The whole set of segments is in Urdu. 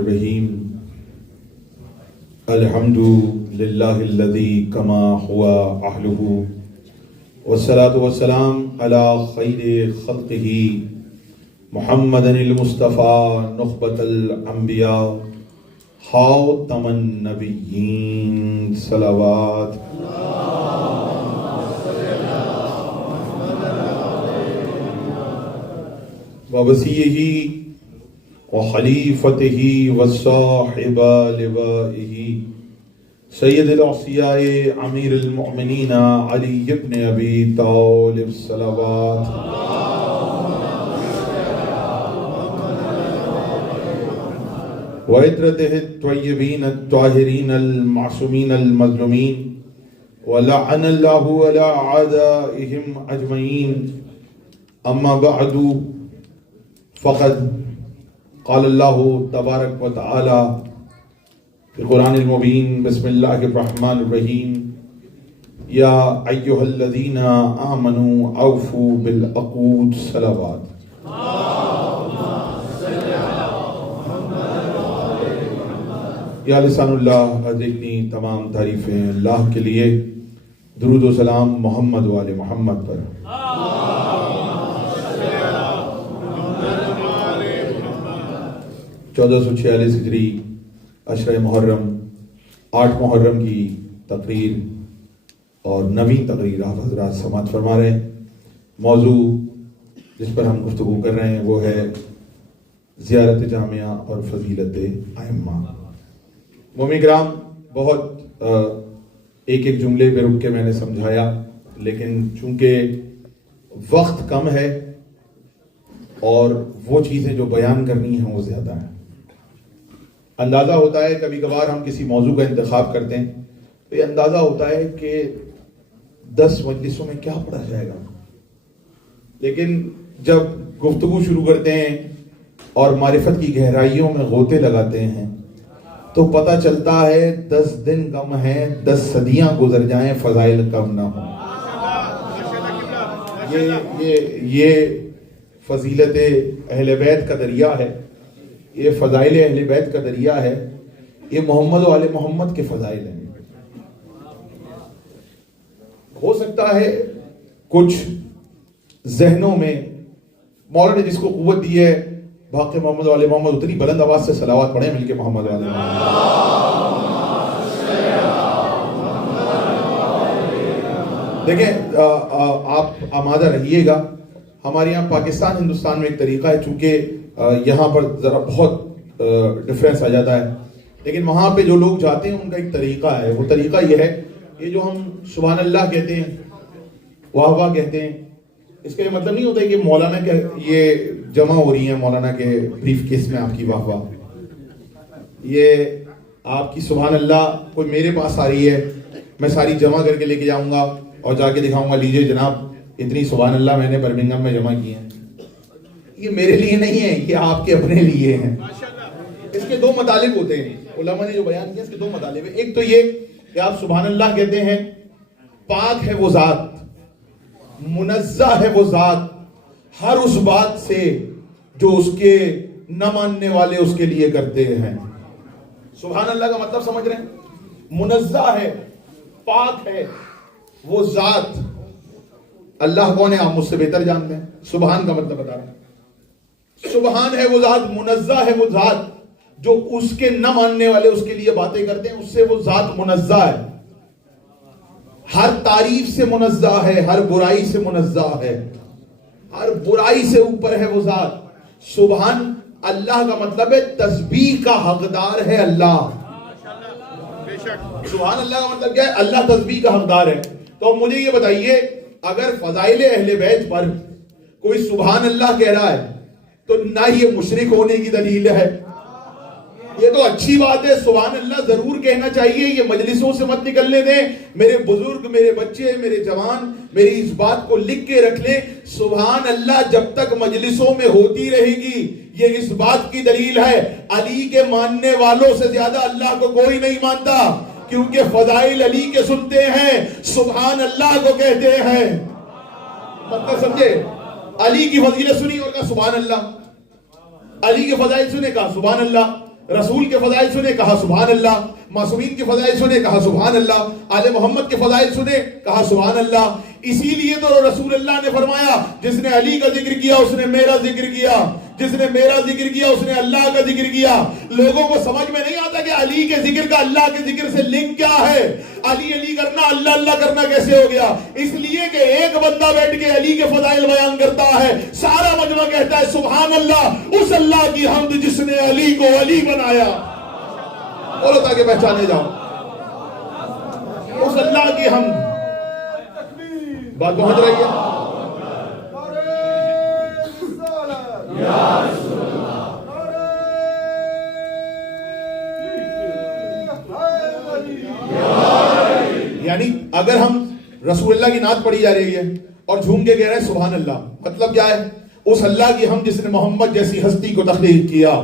الرحیم الحمد للہ الذی کما ہوا اہلہ والصلاة والسلام علی خیر خلقہ محمد المصطفیٰ نخبۃ الانبیاء خاتم النبیین صلوات ووصیہ وخلیفتہ وصاحب لوائہ سید الاوصیاء امیر المؤمنین علی بن ابی طالب صلوات وعطرته الطیبین الطاہرین المعصومین المظلومین ولعن اللہ علی اعدائهم اجمعین اما بعد فقد قال اللہ تبارک و تعالی فی القرآن المبین بسم اللہ الرحمن الرحیم یا ایہا الذین آمنوا اوفوا بالعقود صلوات یا لسان اللہ ادرکنی تمام تعریفیں اللہ کے لیے درود و سلام محمد و آل محمد پر 1446 ہجری عشرہ محرم 8 محرم کی تقریر اور نویں تقریر آپ حضرات سماعت فرما رہے ہیں. موضوع جس پر ہم گفتگو کر رہے ہیں وہ ہے زیارت جامعہ اور فضیلت ائمہ. مومن کرام بہت ایک ایک جملے پہ رک کے میں نے سمجھایا، لیکن چونکہ وقت کم ہے اور وہ چیزیں جو بیان کرنی ہیں وہ زیادہ ہیں. اندازہ ہوتا ہے کبھی کبھار ہم کسی موضوع کا انتخاب کرتے ہیں تو یہ اندازہ ہوتا ہے کہ 10 مجلسوں میں کیا پڑھا جائے گا، لیکن جب گفتگو شروع کرتے ہیں اور معرفت کی گہرائیوں میں غوطے لگاتے ہیں تو پتہ چلتا ہے 10 دن کم ہیں، 10 صدیاں گزر جائیں، فضائل کم نہ ہوں. یہ فضیلت اہل بیت کا دریا ہے، یہ فضائل اہل بیت کا دریا ہے، یہ محمد و آل محمد کے فضائل ہیں. ہو سکتا ہے کچھ ذہنوں میں مولا نے جس کو قوت دی ہے باقی محمد و آل محمد اتنی بلند آواز سے صلوات پڑھیں مل کے محمد و آل محمد. دیکھیں آپ آمادہ رہیے گا. ہمارے یہاں پاکستان ہندوستان میں ایک طریقہ ہے، چونکہ یہاں پر ذرا بہت ڈفرینس آ جاتا ہے، لیکن وہاں پہ جو لوگ جاتے ہیں ان کا ایک طریقہ ہے. وہ طریقہ یہ ہے، یہ جو ہم سبحان اللہ کہتے ہیں، واہ واہ کہتے ہیں، اس کا یہ مطلب نہیں ہوتا ہے کہ مولانا کے یہ جمع ہو رہی ہیں مولانا کے بریف کیس میں آپ کی واہ واہ. یہ آپ کی سبحان اللہ کوئی میرے پاس آ رہی ہے، میں ساری جمع کر کے لے کے جاؤں گا اور جا کے دکھاؤں گا لیجئے جناب اتنی سبحان اللہ میں نے برمنگھم میں جمع کی ہیں. یہ میرے لیے نہیں ہے، یہ آپ کے اپنے لیے ہیں. اس کے 2 مطالب ہوتے ہیں، علماء نے جو بیان کیا اس کے 2 مطالب ہیں. ایک تو یہ کہ آپ سبحان اللہ کہتے ہیں، پاک ہے وہ ذات، منزہ ہے وہ ذات ہر اس بات سے جو اس کے نہ ماننے والے اس کے لیے کرتے ہیں. سبحان اللہ کا مطلب سمجھ رہے ہیں؟ منزہ ہے، پاک ہے وہ ذات. اللہ کون ہے آپ مجھ سے بہتر جانتے ہیں. سبحان کا مطلب بتا رہے ہیں. سبحان ہے وہ ذات، منزہ ہے وہ ذات جو اس کے نہ ماننے والے اس کے لیے باتیں کرتے ہیں، اس سے وہ ذات منزہ ہے. ہر تعریف سے منزہ ہے، ہر برائی سے منزہ ہے، ہر برائی سے اوپر ہے وہ ذات. سبحان اللہ کا مطلب ہے تسبیح کا حقدار ہے اللہ. سبحان اللہ کا مطلب کیا ہے؟ اللہ تسبیح کا حقدار ہے. تو مجھے یہ بتائیے، اگر فضائل اہل بیت پر کوئی سبحان اللہ کہہ رہا ہے تو نہ یہ مشرک ہونے کی دلیل ہے. یہ تو اچھی بات ہے، سبحان اللہ ضرور کہنا چاہیے. یہ مجلسوں سے مت نکلنے دیں. میرے بزرگ، میرے بچے، میرے جوان میری اس بات کو لکھ کے رکھ لیں، سبحان اللہ جب تک مجلسوں میں ہوتی رہے گی یہ اس بات کی دلیل ہے علی کے ماننے والوں سے زیادہ اللہ کو کوئی نہیں مانتا، کیونکہ فضائل علی کے سنتے ہیں، سبحان اللہ کو کہتے ہیں. مطلب سمجھے؟ علی کی فضیلت سنی اور کہا سبحان اللہ، علی کے فضائل سنے کہا سبحان اللہ، رسول کے فضائل سنے، کہا سبحان اللہ، معصومین کے فضائل سنے، کہا سبحان اللہ، آل محمد کے فضائل سنے، کہا سبحان اللہ۔ اسی لیے تو رسول اللہ نے فرمایا جس نے علی کا ذکر کیا اس نے میرا ذکر کیا، جس نے میرا ذکر کیا اس نے اللہ کا ذکر کیا۔ لوگوں کو سمجھ میں نہیں آتا کہ علی کے ذکر کا اللہ کے ذکر سے لنک کیا ہے، علی علی کرنا اللہ اللہ کرنا کیسے ہو گیا؟ اس لیے کہ ایک بندہ بیٹھ کے علی کے فضائل بیان کرتا ہے، سارا مجمع کہتا ہے سبحان اللہ، اس اللہ کی حمد جس نے علی کو علی بنایا۔ بولو تاکہ پہچانے جاؤ، اس اللہ کی حمد۔ بات پہنچ رہی ہے؟ یعنی اگر ہم رسول اللہ کی نعت پڑھی جا رہی ہے اور جھوم کے کہہ رہے ہیں سبحان اللہ، مطلب کیا ہے؟ اس اللہ کی ہم جس نے محمد جیسی ہستی کو تخلیق کیا۔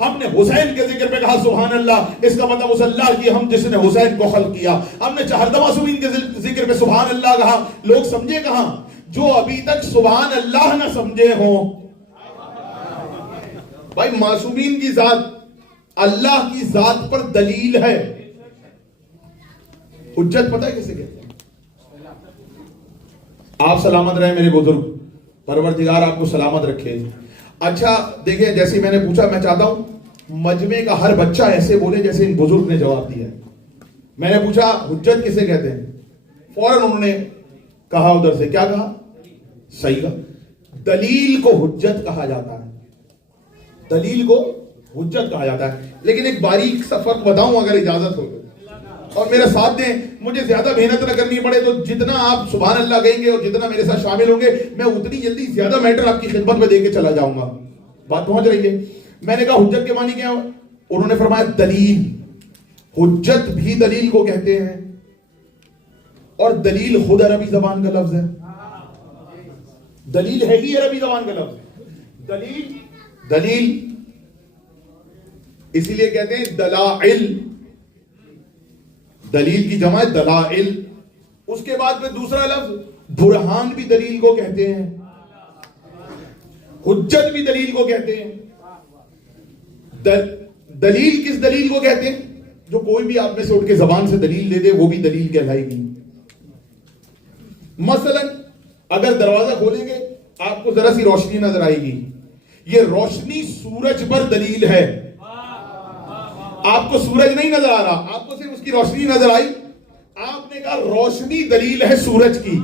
ہم نے حسین کے ذکر پہ کہا سبحان اللہ، اس کا مطلب اس اللہ کی ہم جس نے حسین کو خلق کیا۔ ہم نے چہردہ معصومین کے ذکر پہ سبحان اللہ کہا، لوگ سمجھے کہاں؟ جو ابھی تک سبحان اللہ نہ سمجھے ہوں۔ بھائی معصومین کی ذات اللہ کی ذات پر دلیل ہے۔ حجت پتہ ہے کسے کہتے ہیں؟ آپ سلامت رہے میرے بزرگ، پروردگار آپ کو سلامت رکھے۔ اچھا دیکھیں، جیسے میں نے پوچھا، میں چاہتا ہوں مجمع کا ہر بچہ ایسے بولے جیسے ان بزرگ نے جواب دیا ہے۔ میں نے پوچھا حجت کسے کہتے ہیں، فوراً انہوں نے کہا ادھر سے، کیا کہا؟ صحیح کہا، دلیل کو حجت کہا جاتا ہے، دلیل کو حجت کہا جاتا ہے۔ لیکن ایک باریک سا فرق بتاؤں اگر اجازت ہو اور میرا ساتھ دیں، مجھے زیادہ محنت نہ کرنی پڑے، تو جتنا آپ سبحان اللہ کہیں گے اور جتنا میرے ساتھ شامل ہوں گے میں اتنی جلدی زیادہ میٹر آپ کی خدمت میں دے کے چلا جاؤں گا۔ بات پہنچ رہی ہے؟ میں نے کہا حجت کے معنی کیا ہے؟ انہوں نے فرمایا دلیل۔ حجت بھی دلیل کو کہتے ہیں، اور دلیل خود عربی زبان کا لفظ ہے، دلیل ہے ہی عربی زبان کا لفظ۔ دلیل اسی لیے کہتے ہیں دلائل، دلیل کی جمع ہے دلائل۔ اس کے بعد میں دوسرا لفظ برہان بھی دلیل کو کہتے ہیں، حجت بھی دلیل کو کہتے ہیں۔ دلیل کس دلیل کو کہتے ہیں؟ جو کوئی بھی آپ میں سے اٹھ کے زبان سے دلیل دے دے وہ بھی دلیل کہلائے گی۔ مثلا اگر دروازہ کھولیں گے آپ کو ذرا سی روشنی نظر آئے گی، یہ روشنی سورج پر دلیل ہے۔ آپ کو سورج نہیں نظر آ رہا، آپ کو صرف اس کی روشنی نظر آئی، آپ نے کہا روشنی دلیل ہے سورج کی۔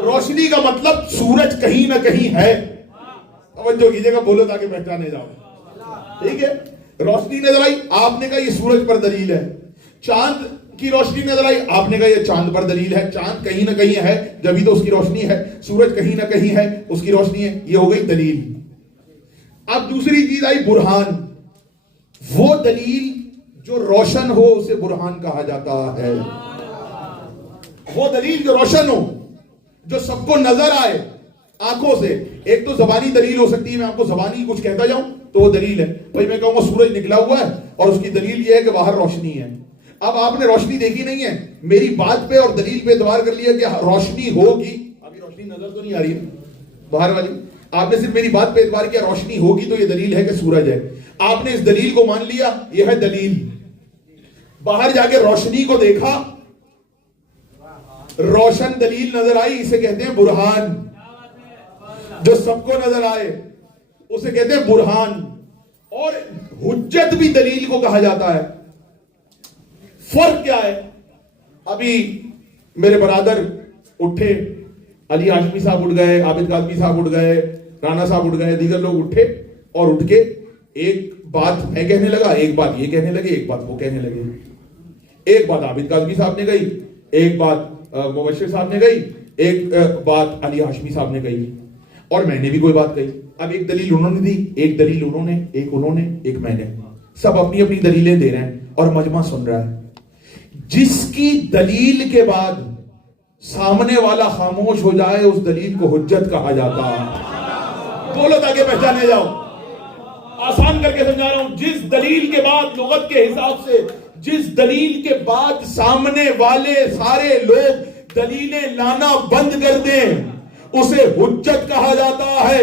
روشنی کا مطلب سورج کہیں نہ کہیں ہے۔ توجہ کیجئے گا، بولو تاکہ پہچانے جاؤ، ٹھیک ہے؟ روشنی نظر آئی، آپ نے کہا یہ سورج پر دلیل ہے۔ چاند کی روشنی نظر آئی، آپ نے کہا یہ چاند پر دلیل ہے۔ چاند کہیں نہ کہیں ہے جبھی تو اس کی روشنی ہے، سورج کہیں نہ کہیں ہے اس کی روشنی ہے، یہ ہو گئی دلیل۔ اب دوسری چیز آئی برہان۔ وہ دلیل جو روشن ہو اسے برہان کہا جاتا ہے۔ وہ دلیل جو روشن ہو، جو سب کو نظر آئے آنکھوں سے۔ ایک تو زبانی دلیل ہو سکتی ہے، میں آپ کو زبانی کچھ کہتا جاؤں تو وہ دلیل ہے۔ بھائی میں کہوں گا سورج نکلا ہوا ہے اور اس کی دلیل یہ ہے کہ باہر روشنی ہے۔ اب آپ نے روشنی دیکھی نہیں ہے، میری بات پہ اور دلیل پہ اعتبار کر لیا کہ روشنی ہوگی۔ ابھی روشنی نظر تو نہیں آ رہی ہے باہر والی، آپ نے صرف میری بات پہ اعتبار کیا روشنی ہوگی تو یہ دلیل ہے کہ سورج ہے۔ آپ نے اس دلیل کو مان لیا، یہ ہے دلیل۔ باہر جا کے روشنی کو دیکھا، روشن دلیل نظر آئی، اسے کہتے ہیں برہان۔ جو سب کو نظر آئے اسے کہتے ہیں برہان۔ اور حجت بھی دلیل کو کہا جاتا ہے۔ فرق کیا ہے؟ ابھی میرے برادر اٹھے، علی ہاشمی صاحب اٹھ گئے، عابد کاظمی صاحب اٹھ گئے، رانا صاحب اٹھ گئے، دیگر لوگ اٹھے اور اٹھ کے ایک بات میں کہنے لگا، ایک بات یہ کہنے لگے، ایک بات وہ کہنے لگے۔ ایک بات عابد کاظمی صاحب نے کہی، ایک بات مبشر صاحب نے کہی، ایک بات علی ہاشمی صاحب نے کہی، اور میں نے بھی کوئی بات کہی۔ اب ایک دلیل انہوں نے دی، ایک دلیل انہوں نے، ایک میں نے، سب اپنی اپنی دلیلیں دے رہے ہیں اور مجمع سن رہا ہے۔ جس کی دلیل کے بعد سامنے والا خاموش ہو جائے اس دلیل کو حجت کہا جاتا ہے۔ بولو تاکہ پہچانے جاؤ، آسان کر کے سمجھا رہا ہوں۔ جس دلیل کے بعد لغت کے حساب سے، جس دلیل کے بعد سامنے والے سارے لوگ دلیلیں لانا بند کر دیں اسے حجت کہا جاتا ہے۔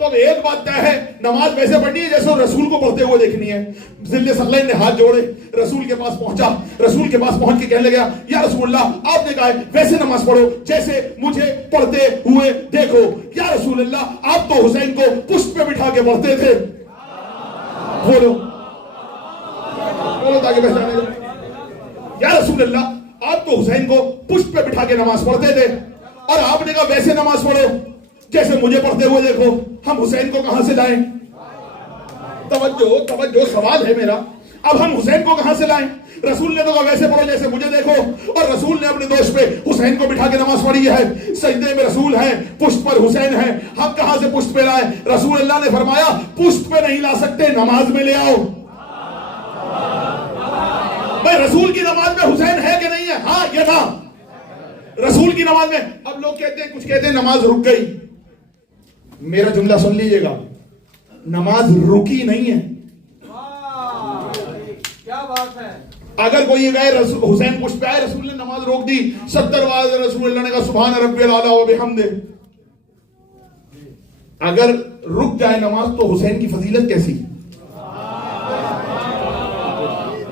تو اب ایک بات طے ہے، نماز ویسے پڑھنی ہے جیسے رسول کو پڑھتے ہوئے دیکھنی ہے۔ ذل ثقلین نے ہاتھ جوڑے، رسول کے پاس پہنچا، رسول کے پاس پہنچ کے کہنے لگا یا رسول اللہ آپ نے کہا ہے ویسے نماز پڑھو جیسے مجھے پڑھتے ہوئے دیکھو۔ یا رسول اللہ آپ تو حسین کو پشت پہ بٹھا کے پڑھتے تھے۔ بولو بولو تاکہ پہچانے جائے۔ یا رسول اللہ آپ تو حسین کو پشت پہ بٹھا کے نماز پڑھتے تھے، اور آپ نے کہا ویسے نماز پڑھو جیسے مجھے پڑھتے ہوئے دیکھو۔ ہم حسین کو کہاں سے لائیں؟ توجہ سوال ہے میرا، اب ہم حسین کو کہاں سے لائیں؟ رسول نے تو کہا ویسے پڑھو جیسے مجھے دیکھو، اور رسول نے اپنے دوست پہ حسین کو بٹھا کے نماز پڑھی ہے، سجدے میں رسول ہیں، پشت پر حسین ہیں، ہم کہاں سے پشت پہ لائیں؟ رسول اللہ نے فرمایا پشت پہ نہیں لا سکتے، نماز میں لے آؤ۔ بھائی رسول کی نماز میں حسین ہے کہ نہیں ہے؟ ہاں یا نہ؟ رسول کی نماز میں اب لوگ کہتے ہیں، کچھ کہتے ہیں نماز رک گئی۔ میرا جملہ سن لیجئے گا، نماز رکی نہیں ہے۔ کیا بات ہے؟ اگر کوئی یہ کہے حسین پشت پہ آئے، رسول نے نماز روک دی، 70 بار رسول اللہ نے کہا سبحان ربی الاعلیٰ و بحمدہ، اگر رک جائے نماز تو حسین کی فضیلت کیسی؟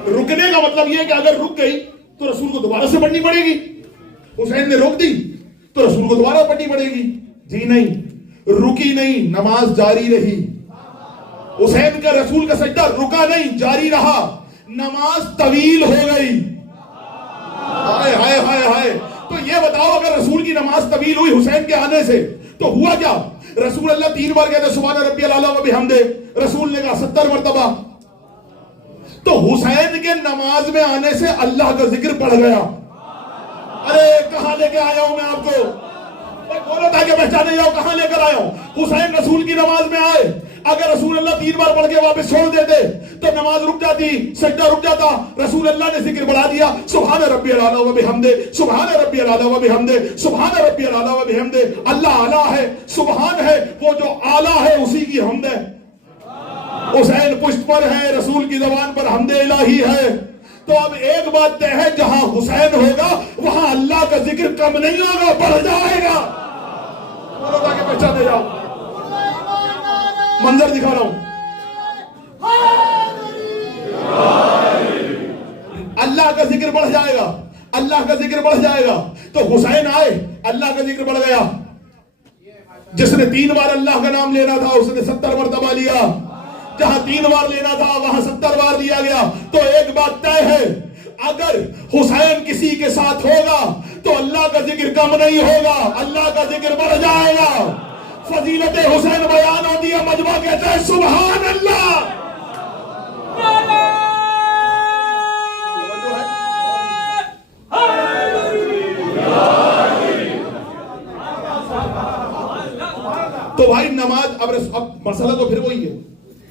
رکنے کا مطلب یہ ہے کہ اگر رک گئی تو رسول کو دوبارہ سے پڑھنی پڑے گی، حسین نے روک دی تو رسول کو دوبارہ پڑھنی پڑے گی؟ جی نہیں، رکی نہیں، نماز جاری رہی۔ حسین کا رسول کا سجدہ رکا نہیں، جاری رہا، نماز طویل ہو گئی۔ ہائے ہائے ہائے ہائے، تو یہ بتاؤ اگر رسول کی نماز طویل ہوئی حسین کے آنے سے تو ہوا کیا؟ رسول اللہ 3 بار کہتے سبحان ربی الاعلیٰ و بحمدہ، رسول نے کہا 70 مرتبہ، تو حسین کے نماز میں آنے سے اللہ کا ذکر بڑھ گیا۔ ارے کہاں لے کے آیا ہوں میں آپ کو؟ بولو تاکہ پہچانے جاؤ کہاں لے کر آیا ہوں۔ حسین رسول کی نماز میں آئے، اگر رسول اللہ 3 بار پڑھ کے واپس چھوڑ دیتے تو نماز رک جاتی، سجدہ رک جاتا۔ رسول اللہ نے ذکر بڑھا دیا، سبحان ربی الاعلیٰ و بحمدہ، سبحان ربی الاعلیٰ و بحمدہ، سبحان ربی الاعلیٰ و بحمدہ۔ اللہ اعلیٰ ہے، سبحان ہے، وہ جو اعلیٰ ہے اسی کی حمد ہے۔ حسین پشت پر ہے، رسول کی زبان پر حمد الہی ہے۔ تو اب ایک بات طے ہے، جہاں حسین ہوگا وہاں اللہ کا ذکر کم نہیں ہوگا، بڑھ جائے گا۔ بولو تاکہ پہچانے جاؤ، منظر دکھا رہا ہوں۔ اللہ کا ذکر بڑھ جائے گا، اللہ کا ذکر بڑھ جائے گا۔ تو حسین آئے، اللہ کا ذکر بڑھ گیا۔ جس نے 3 بار اللہ کا نام لینا تھا اس نے 70 مرتبہ لیا، جہاں 3 بار لینا تھا وہاں 70 بار لیا گیا۔ تو ایک بات طے ہے، اگر حسین کسی کے ساتھ ہوگا تو اللہ کا ذکر کم نہیں ہوگا، اللہ کا ذکر بڑھ جائے گا۔ فضیلت حسین بیان ہوتی ہے، مجمع کہتا ہے سبحان اللہ۔ تو بھائی نماز اب مسئلہ تو پھر وہی ہے،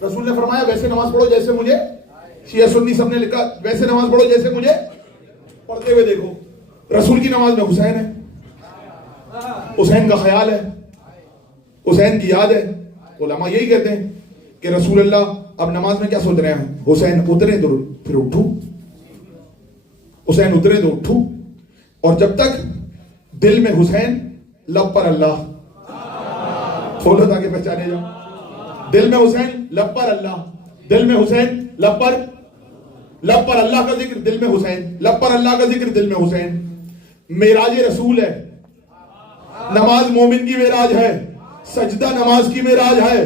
رسول نے فرمایا ویسے نماز پڑھو جیسے مجھے، شیعہ سنی سب نے لکھا ویسے نماز پڑھو جیسے مجھے پڑھتے ہوئے دیکھو۔ رسول کی نماز میں حسین ہے، حسین کا خیال ہے، حسین کی یاد ہے۔ علماء یہی کہتے ہیں کہ رسول اللہ اب نماز میں کیا سوچ رہے ہیں؟ حسین اترے تو پھر اٹھو، حسین اترے تو اٹھو، اور جب تک دل میں حسین لب پر اللہ، بولو تاکہ پہچانے جاؤ، دل میں حسین لب پر اللہ، دل میں حسین لب پر اللہ کا ذکر، دل میں حسین، لب پر اللہ کا ذکر، دل میں حسین۔ معراج رسول ہے، نماز مومن کی معراج ہے، سجدہ نماز کی معراج ہے،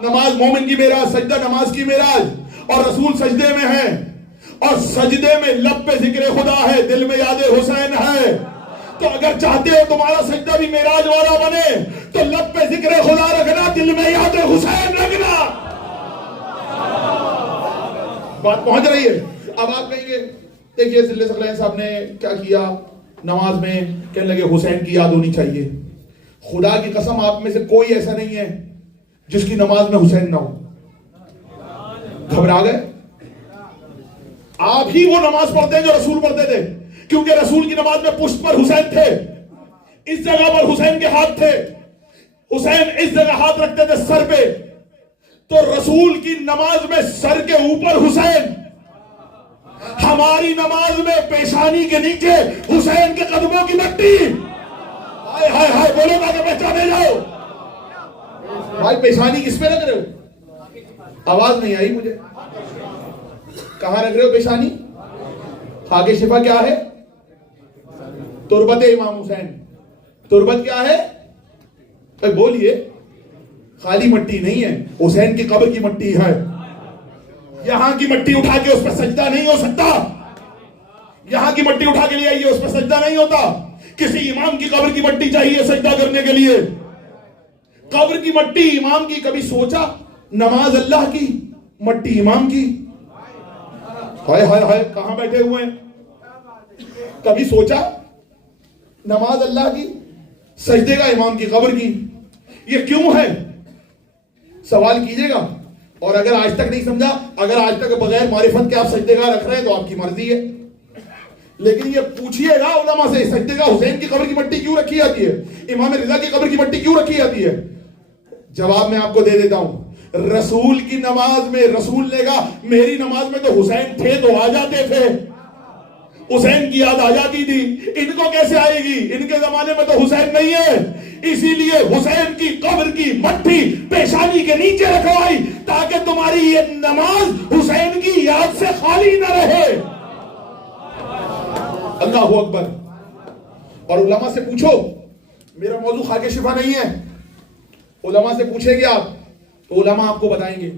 نماز مومن کی معراج، سجدہ نماز کی معراج، اور رسول سجدے میں ہے، اور سجدے میں لب پہ ذکر خدا ہے، دل میں یاد حسین ہے۔ تو اگر چاہتے ہو تمہارا سجدہ بھی معراج والا بنے تو لب پہ ذکر خدا رکھنا، دل میں یاد حسین رکھنا۔ بات پہنچ رہی ہے؟ اب آپ کہیں گے دیکھیے ذل ثقلین صاحب نے کیا کیا نماز میں، کہنے لگے حسین کی یاد ہونی چاہیے۔ خدا کی قسم آپ میں سے کوئی ایسا نہیں ہے جس کی نماز میں حسین نہ ہو۔ گھبرا گئے؟ آپ ہی وہ نماز پڑھتے ہیں جو رسول پڑھتے تھے، کیونکہ رسول کی نماز میں پشت پر حسین تھے، اس جگہ پر حسین کے ہاتھ تھے، حسین اس جگہ ہاتھ رکھتے تھے سر پہ، تو رسول کی نماز میں سر کے اوپر حسین، ہماری نماز میں پیشانی کے نیچے حسین کے قدموں کی مٹی۔ ہائے ہائے ہائے، بولو تاکہ پہچانے جاؤ۔ بھائی پیشانی کس پہ رکھ رہے ہو؟ آواز نہیں آئی مجھے. کہاں رکھ رہے ہو پیشانی؟ خاک شفا کیا ہے؟ تربت امام حسین. تربت کیا ہے؟ بھائی بولیے. خالی مٹی نہیں ہے، حسین کی قبر کی مٹی ہے. یہاں کی مٹی اٹھا کے اس پر سجدہ نہیں ہو سکتا. یہاں کی مٹی اٹھا کے لے آئیے، اس پر سجدہ نہیں ہوتا. کسی امام کی قبر کی مٹی چاہیے سجدہ کرنے کے لیے. قبر کی مٹی امام کی. کبھی سوچا نماز اللہ کی، مٹی امام کی؟ ہائے ہائے ہائے کہاں بیٹھے ہوئے ہیں؟ کبھی سوچا نماز اللہ کی، سجدے کا امام کی قبر کی؟ یہ کیوں ہے؟ سوال کیجئے گا. اور اگر آج تک نہیں سمجھا، اگر آج تک بغیر معرفت کے آپ سجدے گاہ رکھ رہے ہیں تو آپ کی مرضی ہے. لیکن یہ پوچھیے گا علماء سے، سجدے گاہ حسین کی قبر کی مٹی کیوں رکھی جاتی ہے؟ امام رضا کی قبر کی مٹی کیوں رکھی جاتی ہے؟ جواب میں آپ کو دے دیتا ہوں. رسول کی نماز میں رسول نے کہا میری نماز میں تو حسین تھے تو آ جاتے تھے. حسین کی یاد آ جاتی تھی. ان کو کیسے آئے گی؟ ان کے زمانے میں تو حسین نہیں ہے. اسی لیے حسین کی قبر کی مٹی پیشانی کے نیچے رکھوائی تاکہ تمہاری یہ نماز حسین کی یاد سے خالی نہ رہے. اللہ اکبر. اور علماء سے پوچھو، میرا موضوع خاک شفا نہیں ہے. علماء سے پوچھیں گے آپ تو علماء آپ کو بتائیں گے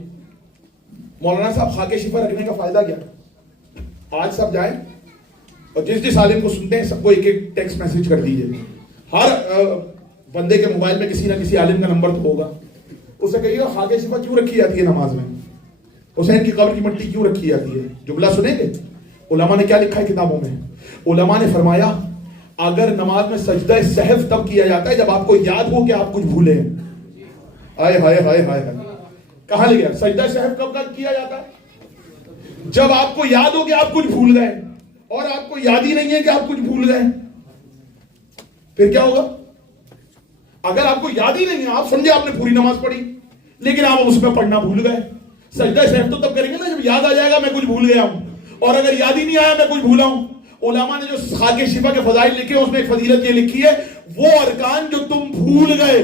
مولانا صاحب خاک شفا رکھنے کا فائدہ کیا. آج سب جائیں اور جس عالم کو سنتے ہیں سب کو ایک ایک ٹیکسٹ میسج کر دیجئے. ہر بندے کے موبائل میں کسی نہ کسی عالم کا نمبر تو ہوگا. اسے کہیے خاک شفا کیوں رکھی جاتی ہے نماز میں؟ حسین کی قبر کی مٹی کیوں رکھی جاتی ہے؟ جملہ سنیں گے. علماء نے کیا لکھا ہے کتابوں میں؟ علماء نے فرمایا اگر نماز میں سجدہ سہو تب کیا جاتا ہے جب آپ کو یاد ہو کہ آپ کچھ بھولے ہیں. ہائے ہائے ہائے ہائے ہائے. کہاں لے گیا؟ سجدہ سہو کب کیا جاتا ہے؟ جب آپ کو یاد ہو کہ آپ کچھ بھول گئے اور آپ کو یاد ہی نہیں ہے کہ آپ کچھ بھول گئے. پھر کیا ہوگا؟ اگر آپ کو یاد ہی نہیں ہے، آپ سمجھے آپ نے پوری نماز پڑھی لیکن آپ اس میں پڑھنا بھول گئے. سجدہ سہو تو تب کریں گے نا جب یاد آ جائے گا میں کچھ بھول گیا ہوں. اور اگر یاد ہی نہیں آیا میں کچھ بھولا ہوں. علماء نے جو خاک شفا کے فضائل لکھے اس میں ایک فضیلت یہ لکھی ہے وہ ارکان جو تم بھول گئے،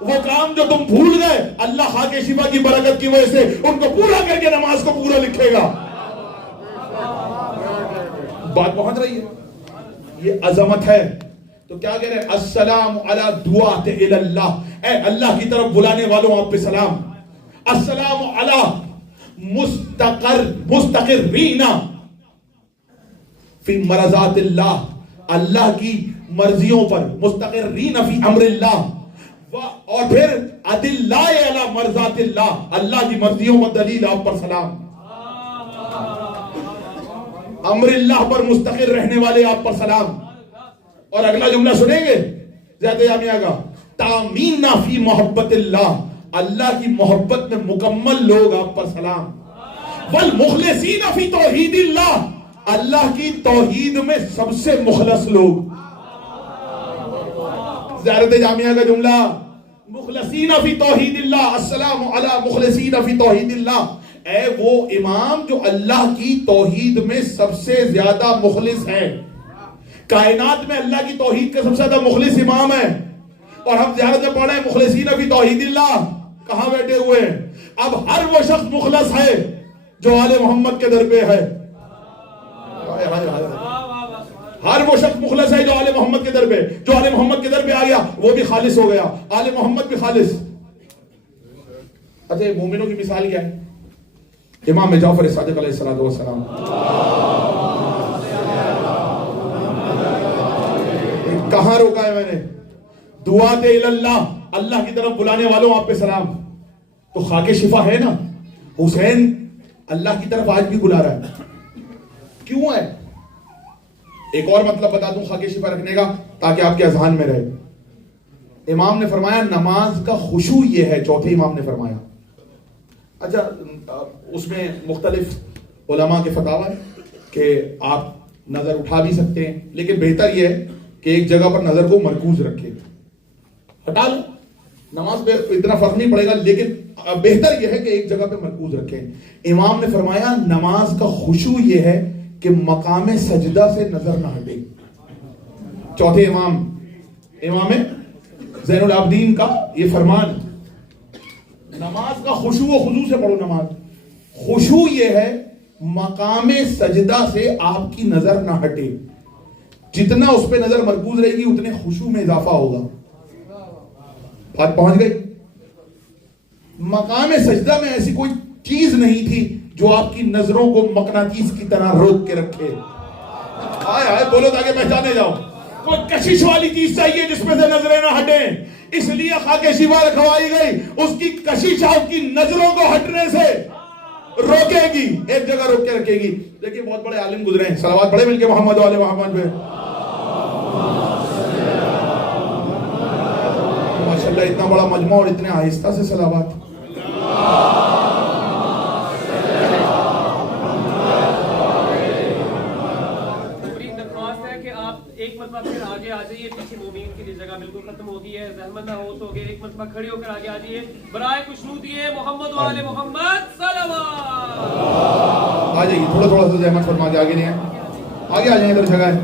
وہ کام جو تم بھول گئے، اللہ خاک شفا کی برکت کی وجہ سے ان کو پورا کر کے نماز کو پورا لکھے گا. بات پہنچ رہی ہے؟ یہ عظمت ہے. تو کیا کہہ رہے ہیں؟ السلام علی دعات الی اللہ. اے اللہ کی طرف بلانے والوں آپ پہ سلام. السلام علی مستقرین فی مرضات اللہ. اللہ کی مرضیوں پر. مستقرین فی امر اللہ. اور پھر ادلاء علی مرضات اللہ. اللہ کی مرضیوں پر دلیل آپ پر سلام. امر اللہ پر مستقر رہنے والے آپ پر سلام. اور اگلا جملہ سنیں گے زیادہ جامعہ کا. تامین فی محبت اللہ. اللہ کی محبت میں مکمل لوگ آپ پر سلام. والمخلصین فی توحید اللہ. اللہ کی توحید میں سب سے مخلص لوگ. زیارت جامعہ کا جملہ مخلصین فی توحید اللہ. السلام علی مخلصین فی توحید اللہ. اے وہ امام جو اللہ کی توحید میں سب سے زیادہ مخلص ہے. کائنات میں اللہ کی توحید کا سب سے زیادہ مخلص امام ہے. اور ہم زیارت میں پڑھ رہے ہیں مخلصین فی توحید اللہ. کہاں بیٹھے ہوئے ہیں؟ اب ہر وہ شخص مخلص ہے جو آل محمد کے در پہ ہے. ہر وہ شخص مخلص ہے جو آل محمد کے در پہ. جو آل محمد کے در پہ آ گیا وہ بھی خالص ہو گیا. آل محمد بھی خالص. اچھا مومنوں کی مثال کیا ہے؟ امام جعفر صادق علیہ السلام. کہاں روکا ہے میں نے؟ دعات اللہ. اللہ کی طرف بلانے والوں آپ پہ سلام. تو خاک شفا ہے نا. حسین اللہ کی طرف آج بھی بلا رہا ہے. کیوں ہے؟ ایک اور مطلب بتا دوں خاک شفا رکھنے کا تاکہ آپ کے اذہان میں رہے. امام نے فرمایا نماز کا خشوع یہ ہے. چوتھے امام نے فرمایا. اچھا اس میں مختلف علماء کے فتاوی ہیں کہ آپ نظر اٹھا بھی سکتے ہیں لیکن بہتر یہ ہے کہ ایک جگہ پر نظر کو مرکوز رکھیں. ہٹا لو نماز پہ اتنا فرق نہیں پڑے گا لیکن بہتر یہ ہے کہ ایک جگہ پہ مرکوز رکھیں. امام نے فرمایا نماز کا خشوع یہ ہے کہ مقام سجدہ سے نظر نہ ہٹے. چوتھے امام زین العابدین کا یہ فرمان. نماز کا خشوع و خضوع سے پڑھو نماز. خشوع یہ ہے مقام سجدہ سے آپ کی نظر نہ ہٹے. جتنا اس پہ نظر مرکوز رہے گی اتنے خشوع میں اضافہ ہوگا. بات پہنچ گئی؟ مقام سجدہ میں ایسی کوئی چیز نہیں تھی جو آپ کی نظروں کو مقناطیس کی طرح روک کے رکھے. آئے آئے بولو تاکہ پہچانے جاؤ. کوئی کشش والی چیز چاہیے جس میں سے نظریں نہ ہٹیں. اس لیے خاک شفا رکھوائی گئی. اس کی کشش آپ کی نظروں کو ہٹنے سے روکے گی, ایک جگہ روک کے رکھے گی. دیکھیے بہت بڑے عالم گزرے ہیں, صلوات پڑھے مل کے محمد والے محمد پہ. ماشاءاللہ اتنا بڑا مجمع اور اتنے آہستہ سے صلوات. ایک مرتبہ پھر آگے آ جائیے, پیچھے مومین کی جگہ بالکل ختم ہو گئی ہے. زحمت نہ ہو تو ایک مرتبہ کھڑے ہو کر آگے آ جائیے. برائے خوشنودیے محمد والے محمد صلوات. آ جائیے تھوڑا تھوڑا سا زحمت فرما کے آگے نہیں ہے, آگے آ جائیں, ادھر جگہ ہے.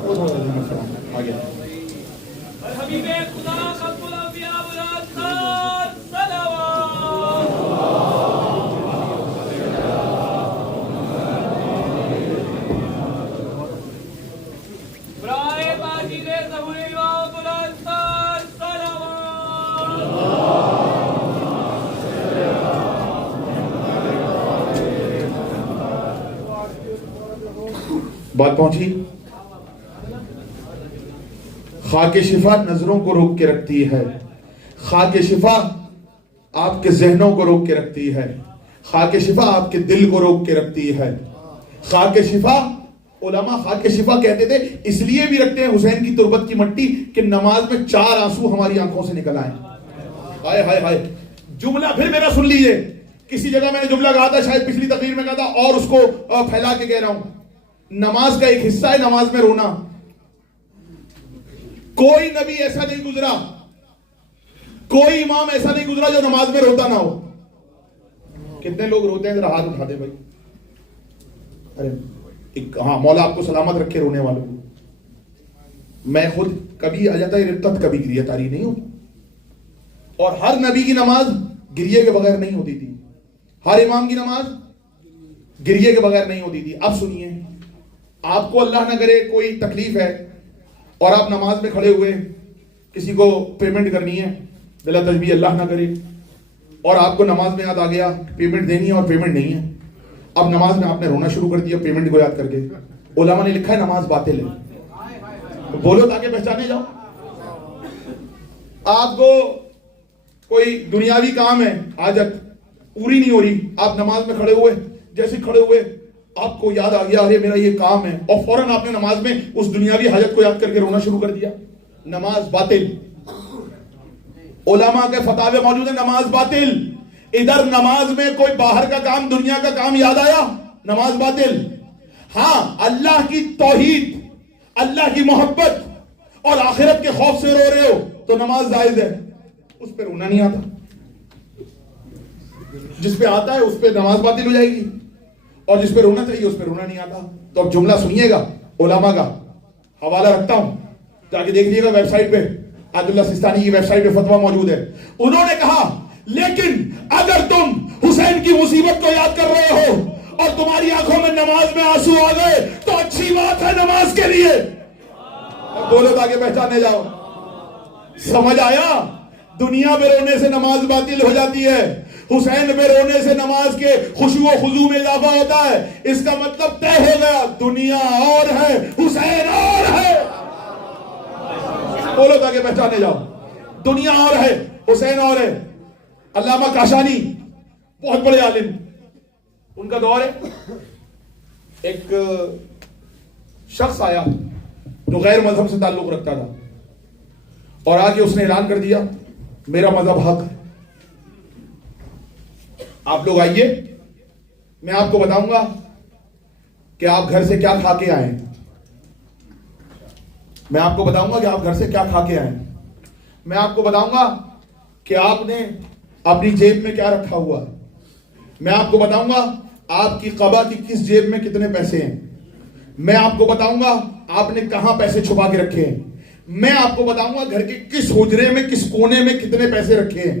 تھوڑا سا زحمت فرما آگے. حبیب خدا خلق الانبیاء والانصار صلوات. برائے باجر ظہور امام الانصار صلوات. بات پہنچی؟ خاک شفا نظروں کو روک کے رکھتی ہے. خاک شفا آپ کے ذہنوں کو روک کے رکھتی ہے. خاک شفا آپ کے دل کو روک کے رکھتی ہے. خاک شفا, علماء خاک شفا کہتے تھے اس لیے بھی رکھتے ہیں حسین کی تربت کی مٹی کہ نماز میں 4 آنسو ہماری آنکھوں سے نکل آئیں. ہائے ہائے ہائے. جملہ پھر میرا سن لیجئے. کسی جگہ میں نے جملہ کہا تھا, شاید پچھلی تقریر میں کہا تھا, اور اس کو پھیلا کے کہہ رہا ہوں. نماز کا ایک حصہ ہے نماز میں رونا. کوئی نبی ایسا نہیں گزرا, کوئی امام ایسا نہیں گزرا جو نماز میں روتا نہ ہو. کتنے لوگ روتے ہیں ذرا ہاتھ اٹھا دے بھائی. ارے ہاں, مولا آپ کو سلامت رکھے رونے والوں کو. میں خود کبھی آ جاتا ہے رتت, کبھی گریہ تاری نہیں ہوتا. اور ہر نبی کی نماز گریہ کے بغیر نہیں ہوتی تھی. ہر امام کی نماز گریہ کے بغیر نہیں ہوتی تھی. اب سنیے, آپ کو اللہ نہ کرے کوئی تکلیف ہے اور آپ نماز میں کھڑے ہوئے, کسی کو پیمنٹ کرنی ہے, بلا تجبیہ اللہ نہ کرے, اور آپ کو نماز میں یاد آ گیا پیمنٹ دینی ہے اور پیمنٹ نہیں ہے. اب نماز میں آپ نے رونا شروع کر دیا پیمنٹ کو یاد کر کے. علماء نے لکھا ہے نماز باطل ہے. بولو تاکہ پہچانے جاؤ. آپ کو کوئی دنیاوی کام ہے, حاجت پوری نہیں ہو رہی, آپ نماز میں کھڑے ہوئے, جیسے کھڑے ہوئے آپ کو یاد آ گیا ارے میرا یہ کام ہے, اور فوراً آپ نے نماز میں اس دنیاوی حاجت کو یاد کر کے رونا شروع کر دیا. نماز باطل. علماء کے فتاوے موجود ہیں, نماز باطل. ادھر نماز میں کوئی باہر کا کام, دنیا کا کام یاد آیا, نماز باطل. ہاں, اللہ کی توحید, اللہ کی محبت اور آخرت کے خوف سے رو رہے ہو تو نماز جائز ہے, اس پہ رونا نہیں آتا. جس پہ آتا ہے اس پہ نماز باطل ہو جائے گی, اور جس پہ رونا چاہیے اس پہ رونا نہیں آتا. تو اب جملہ سنیے گا, علماء کا حوالہ رکھتا ہوں, جا کے دیکھ لیجیے گا ویب سائٹ پہ, عادل اللہ سستانی کی ویب سائٹ پہ فتویٰ موجود ہے. انہوں نے کہا لیکن اگر تم حسین کی مصیبت کو یاد کر رہے ہو اور تمہاری آنکھوں میں نماز میں آنسو آ گئے تو اچھی بات ہے نماز کے لیے. بولو تاکہ پہچانے جاؤ. سمجھ آیا؟ دنیا میں رونے سے نماز باطل ہو جاتی ہے, حسین پہ رونے سے نماز کے خشوع و خضوع میں اضافہ ہوتا ہے. اس کا مطلب طے ہو گیا, دنیا اور ہے, حسین اور ہے. بولو تاکہ پہچانے جاؤ. دنیا اور ہے, حسین اور ہے. علامہ کاشانی بہت بڑے عالم, ان کا دور ہے. ایک شخص آیا جو غیر مذہب سے تعلق رکھتا تھا, اور آگے اس نے اعلان کر دیا میرا مذہب حق ہے, آپ لوگ آئیے, میں آپ کو بتاؤں گا کہ آپ گھر سے کیا کھا کے آئے. میں آپ کو بتاؤں گا کہ آپ گھر سے کیا کھا کے آئے. میں آپ کو بتاؤں گا کہ آپ نے اپنی جیب میں کیا رکھا ہوا ہے. میں آپ کو بتاؤں گا آپ کی قبا کی کس جیب میں کتنے پیسے ہیں. میں آپ کو بتاؤں گا آپ نے کہاں پیسے چھپا کے رکھے ہیں. میں آپ کو بتاؤں گا گھر کے کس حجرے میں کس کونے میں کتنے پیسے رکھے ہیں.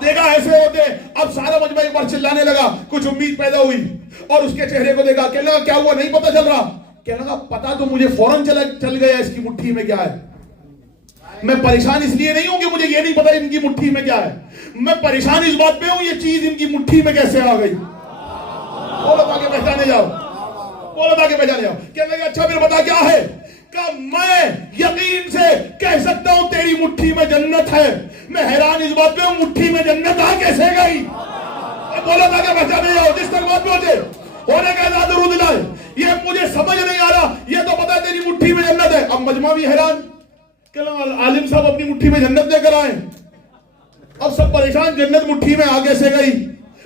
دیکھا ایسے ہوتے. اب سارا مجمع ایک بار چلانے لگا, کچھ امید پیدا ہوئی, اور اس کے چہرے کو دیکھا, کہنے لگا کیا ہوا, نہیں پتا چل رہا. کہنے لگا پتا تو مجھے فوراً چل گیا اس کی مٹھی میں کیا ہے. میں پریشان اس لیے نہیں ہوں کہ مجھے یہ نہیں پتا ان کی مٹھی میں کیا ہے, میں پریشان اس بات پہ ہوں یہ چیز ان کی مٹھی میں کیسے آ گئی. بولو تاکہ پہچانے جاؤ, بولو تاکہ پہچانے جاؤ. کہنے لگا اچھا پھر بتا کیا ہے. کہ میں یقین سے کہہ سکتا ہوں تیری مٹھی میں جنت ہے. میں حیران اس بات پہ ہوں مٹھی میں جنت آ کیسے گئی. بولو تاکہ پہچانے جاؤ. جس تک بات پہنچے ہونے کا ذات درود لائے, یہ مجھے سمجھ نہیں آ رہا, یہ تو پتا ہے تیری مٹھی میں جنت ہے. اب مجمع بھی حیران, کہ عالم صاحب اپنی مٹھی میں جنت لے کر آئے. اب سب پریشان, جنت مٹھی میں آگے سے گئی.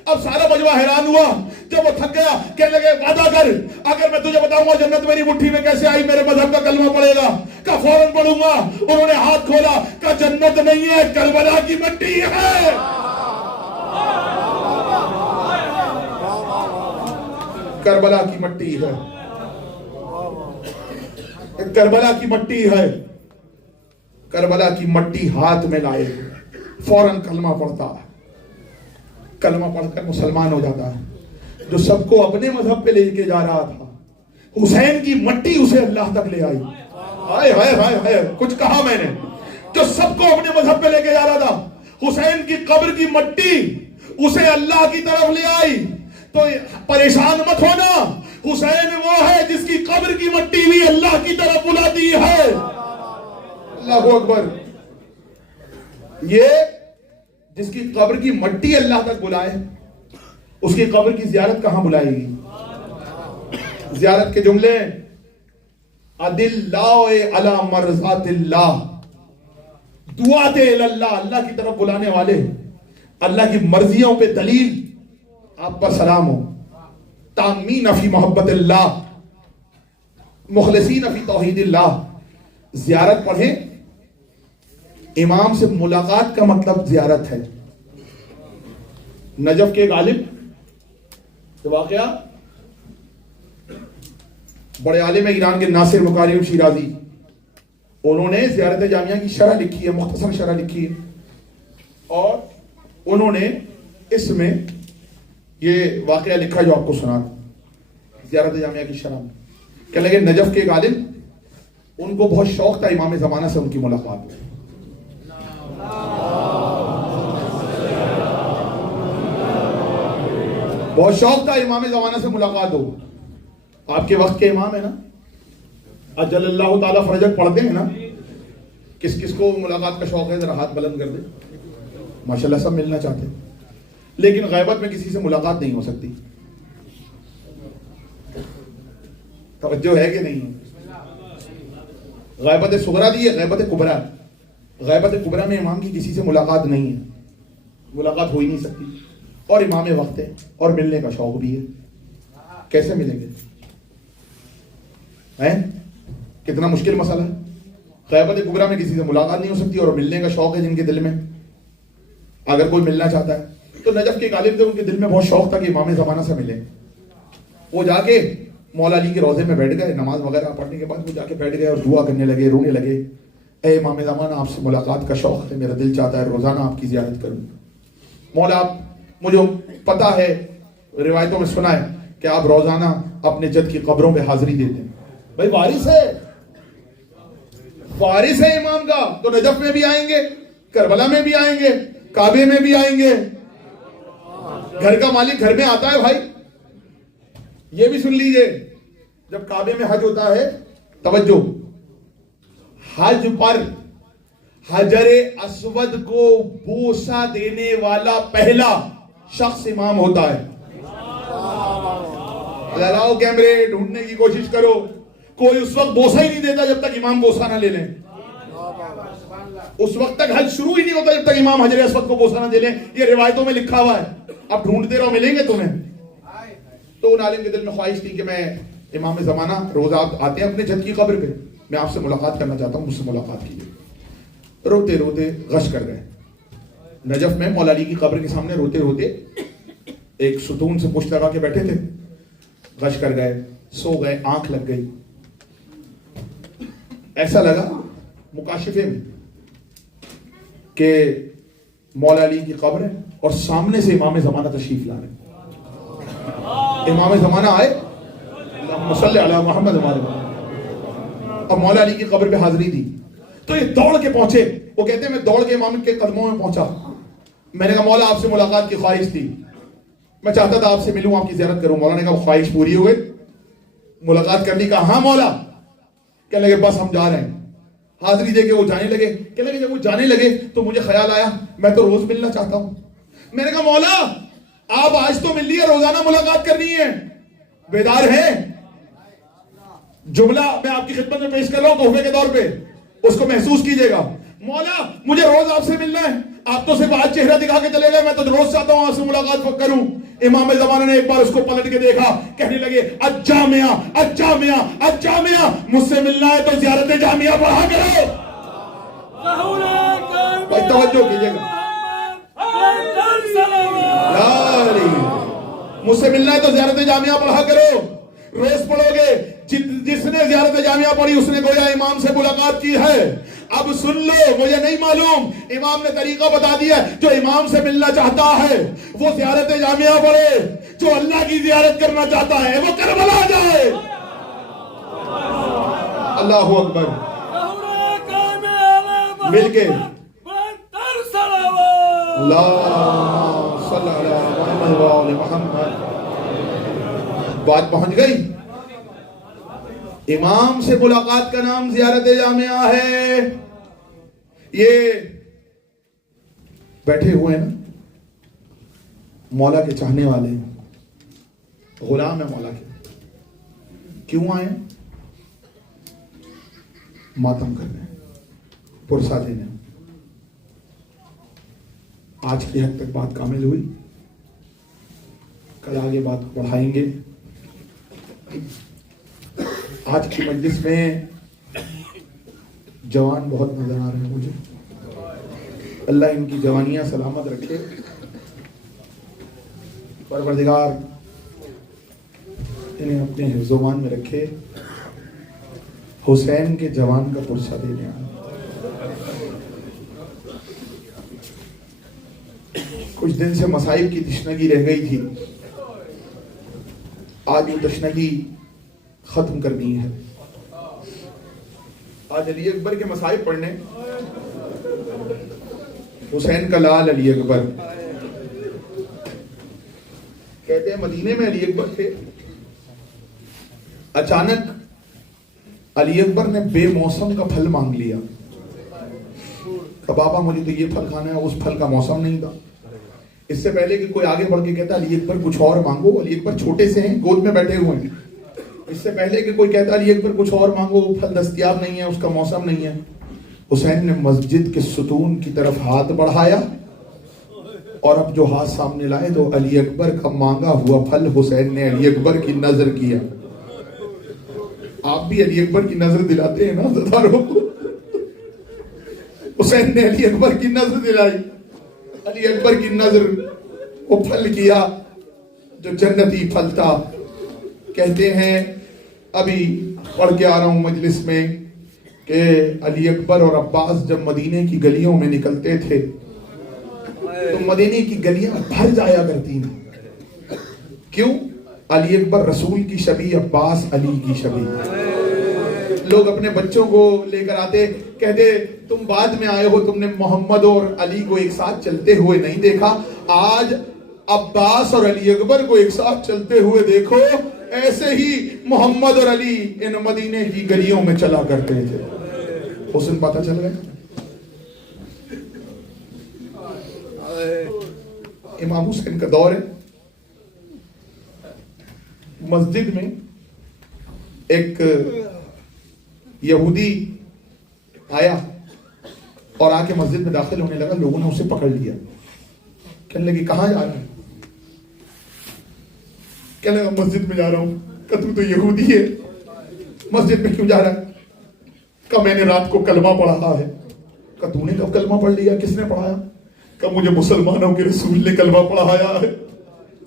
اب سارا مجمع حیران ہوا. جب وہ تھک گیا کہنے لگے وعدہ کر, اگر میں تجھے بتاؤں گا جنت میری مٹھی میں کیسے آئی, میرے مذہب کا کلمہ پڑے گا. کہ فوراً پڑھوں گا. انہوں نے ہاتھ کھولا, کہ جنت نہیں ہے, کربلا کی مٹی ہے. کربلا کی مٹی ہے, کربلا کی مٹی ہے. کربلا کی مٹی ہاتھ میں لائے, فوراً کلمہ پڑھتا ہے. کلمہ پڑھ کر مسلمان ہو جاتا ہے. جو سب کو اپنے مذہب پہ لے کے جا رہا تھا, حسین کی مٹی اسے اللہ تک لے آئی. ہائے ہائے ہائے ہائے, کچھ کہا میں نے. جو سب کو اپنے مذہب پہ لے کے جا رہا تھا, حسین کی قبر کی مٹی اسے اللہ کی طرف لے آئی. تو پریشان مت ہونا, حسین وہ ہے جس کی قبر کی مٹی بھی اللہ کی طرف بلاتی ہے. اللہ اکبر. یہ جس کی قبر کی مٹی اللہ تک بلائے, اس کی قبر کی زیارت کہاں بلائے گی. زیارت کے جملے, ادلّاء علی مرضات اللہ, دعات اللہ, اللہ کی طرف بلانے والے, اللہ کی مرضیوں پہ دلیل. آپ پر سلام ہو. تامین فی محبت اللہ, مخلصین فی توحید اللہ. زیارت پڑھیں. امام سے ملاقات کا مطلب زیارت ہے. نجف کے ایک عالم, واقعہ بڑے عالم ایران کے ناصر مکارم شیرازی, انہوں نے زیارت جامعہ کی شرح لکھی ہے, مختصر شرح لکھی ہے, اور انہوں نے اس میں یہ واقعہ لکھا جو آپ کو سنا زیارت جامعہ کی شرح میں. کہنے لگے نجف کے ایک عالم, ان کو بہت شوق تھا امام زمانہ سے ان کی ملاقات. بہت شوق تھا امام زمانہ سے ملاقات ہو. آپ کے وقت کے امام ہے نا, اجل اللہ تعالیٰ فرجک پڑھتے ہیں نا, کس کس کو ملاقات کا شوق ہے, ذرا ہاتھ بلند کر دیں. ماشاءاللہ سب ملنا چاہتے ہیں, لیکن غیبت میں کسی سے ملاقات نہیں ہو سکتی. توجہ ہے کہ نہیں. غیبت صغرا دی ہے, غیبت کبرا. غیبت کبرا میں امام کی کسی سے ملاقات نہیں ہے, ملاقات ہو ہی نہیں سکتی. اور امام وقت ہے, اور ملنے کا شوق بھی ہے. کیسے ملیں گے, کتنا مشکل مسئلہ ہے. غیبت کبرا میں کسی سے ملاقات نہیں ہو سکتی, اور ملنے کا شوق ہے جن کے دل میں. اگر کوئی ملنا چاہتا ہے تو نجف کے غالب تھے, ان کے دل میں بہت شوق تھا کہ امام زمانہ سے ملے. وہ جا کے مولا علی کے روضے میں بیٹھ گئے, نماز وغیرہ پڑھنے کے بعد وہ جا کے بیٹھ گئے اور دعا کرنے لگے, رونے لگے. اے امام زمانہ, آپ سے ملاقات کا شوق ہے, میرا دل چاہتا ہے روزانہ آپ کی زیارت کروں. مولا, آپ مجھے پتا ہے, روایتوں میں سنا ہے کہ آپ روزانہ اپنے جد کی قبروں پہ حاضری دیتے ہیں. بھائی وارث ہے, وارث ہے امام کا, تو نجف میں بھی آئیں گے, کربلا میں بھی آئیں گے, کعبے میں بھی آئیں گے. گھر کا مالک گھر میں آتا ہے بھائی. یہ بھی سن لیجئے, جب کعبے میں حج ہوتا ہے, توجہ, حج پر حجر اسود کو بوسہ دینے والا پہلا شخص امام ہوتا ہے. لاؤ کیمرے, ڈھونڈنے کی کوشش کرو. کوئی اس وقت بوسہ ہی نہیں دیتا جب تک امام بوسہ نہ لے لیں. اس وقت تک حج شروع ہی نہیں ہوتا جب تک امام حجر اسود کو بوسہ نہ دے لیں. یہ روایتوں میں لکھا ہوا ہے, اب ڈھونڈتے رہو, ملیں گے تمہیں. تو ان عالم کے دل میں خواہش تھی کہ میں امام زمانہ روز آپ آتے ہیں اپنے جد کی قبر پہ, میں آپ سے ملاقات کرنا چاہتا ہوں, مجھ سے ملاقات کیجیے. روتے روتے غش کر گئے. نجف میں مولا علی کی قبر کے سامنے روتے روتے ایک ستون سے پشت لگا کے بیٹھے تھے. غش کر گئے, سو گئے, آنکھ لگ گئی. ایسا لگا مکاشفے میں کہ مولا علی کی قبر ہے اور سامنے سے امام زمانہ تشریف لا رہے ہیں. امام زمانہ آئے, اللہم صلی علی محمد اور مولا علی کی قبر پہ حاضری دی. تو یہ دوڑ کے پہنچے. وہ کہتے ہیں میں دوڑ کے امام کے قدموں میں پہنچا. میں نے کہا مولا آپ سے ملاقات کی خواہش تھی, میں چاہتا تھا آپ سے ملوں, آپ کی زیارت کروں. مولا نے کہا خواہش پوری ہو گئی, ملاقات کرنی. کہا ہاں مولا. کہنے لگے بس ہم جا رہے ہیں. حاضری دے کے وہ جانے لگے. کہنے لگے جب وہ جانے لگے تو مجھے خیال آیا میں تو روز ملنا چاہتا ہوں. میں نے کہا مولا آپ آج تو مل لیے, روزانہ ملاقات کرنی ہے, بیدار ہیں؟ جملہ میں آپ کی خدمت میں پیش کر رہا ہوں تحفے کے طور پہ, اس کو محسوس کیجئے گا. مولا مجھے روز آپ سے ملنا ہے, آپ تو صرف آج چہرہ دکھا کے چلے گئے, میں تو روز چاہتا ہوں آپ سے ملاقات کروں. امام زمانہ نے ایک بار اس کو پلٹ کے دیکھا, کہنے لگے الجامعہ الجامعہ الجامعہ, مجھ سے ملنا ہے تو زیارت جامعہ پڑھا کرو. بھائی توجہ کیجئے گا, مجھ سے ملنا ہے تو زیارت جامعہ پڑھا کرو. روز پڑھو گے, جس نے زیارت جامعہ پڑھی اس نے گویا امام سے ملاقات کی ہے. اب سن لو, مجھے نہیں معلوم, امام نے طریقہ بتا دیا, جو امام سے ملنا چاہتا ہے وہ زیارت جامعہ پڑھے, جو اللہ کی زیارت کرنا چاہتا ہے وہ کربلا جائے. اللہ اکبر. مل کے اللہ صلی اللہ علیہ محمد. بات پہنچ گئی. امام سے ملاقات کا نام زیارت جامعہ ہے. یہ بیٹھے ہوئے ہیں نا, مولا کے چاہنے والے ہیں, غلام ہے مولا کے. کیوں آئے؟ ماتم کرنے, پرسا دینے. آج کی حد تک بات کامل ہوئی, کل آگے بات بڑھائیں گے. آج کی مجلس میں جوان بہت نظر آ رہے ہیں مجھے. اللہ ان کی جوانیاں سلامت رکھے. پروردگار انہیں اپنے حفظ و امان میں رکھے. حسین کے جوان کا پرسہ دینے آئے. کچھ دن سے مصائب کی تشنگی رہ گئی تھی, آج وہ تشنگی ختم کرنی ہے. آج علی اکبر کے مصائب پڑھنے. حسین کا لال علی اکبر. کہتے ہیں مدینے میں علی اکبر تھے. اچانک علی اکبر نے بے موسم کا پھل مانگ لیا. کہ بابا مجھے تو یہ پھل کھانا ہے, اس پھل کا موسم نہیں تھا. اس سے پہلے کہ کوئی آگے بڑھ کے کہتا علی اکبر کچھ اور مانگو, علی اکبر چھوٹے سے ہیں, گود میں بیٹھے ہوئے ہیں. اس سے پہلے کہ کوئی کہتا علی اکبر کچھ اور مانگو, پھل دستیاب نہیں ہے, اس کا موسم نہیں ہے. حسین نے مسجد کے ستون کی طرف ہاتھ بڑھایا اور اب جو ہاتھ سامنے لائے تو علی اکبر کا مانگا ہوا پھل حسین نے علی اکبر کی نظر کیا. آپ بھی علی اکبر کی نظر دلاتے ہیں نا زداروں کو. حسین نے علی اکبر کی نظر دلائی, علی اکبر کی نظر, وہ پھل کیا جو جنتی پھل تھا. کہتے ہیں ابھی پڑھ کے آ رہا ہوں مجلس میں کہ علی اکبر اور عباس جب مدینے کی گلیوں میں نکلتے تھے تو مدینے کی گلیاں بھر جایا کرتی ہیں. کیوں؟ علی اکبر رسول کی شبیہ, عباس علی کی شبیہ. لوگ اپنے بچوں کو لے کر آتے, کہتے تم بعد میں آئے ہو, تم نے محمد اور علی کو ایک ساتھ چلتے ہوئے نہیں دیکھا, آج عباس اور علی اکبر کو ایک ساتھ چلتے ہوئے دیکھو. ایسے ہی محمد اور علی ان مدینے کی گلیوں میں چلا کرتے تھے. حسن پتہ چل گئے. امام حسین کا دور ہے. مسجد میں ایک یہودی آیا اور آ کے مسجد میں داخل ہونے لگا. لوگوں نے اسے پکڑ لیا, کہنے لگے کہاں جا رہا ہے؟ کہنے لگا مسجد میں جا رہا ہوں. کہ تو تو یہودی ہے, مسجد میں کیوں جا رہا ہے؟ کہ میں نے رات کو کلمہ پڑھا ہے. کہ تو نے کب کلمہ پڑھ لیا؟ کس نے پڑھایا؟ کہ مجھے مسلمانوں کے رسول نے کلمہ پڑھایا ہے,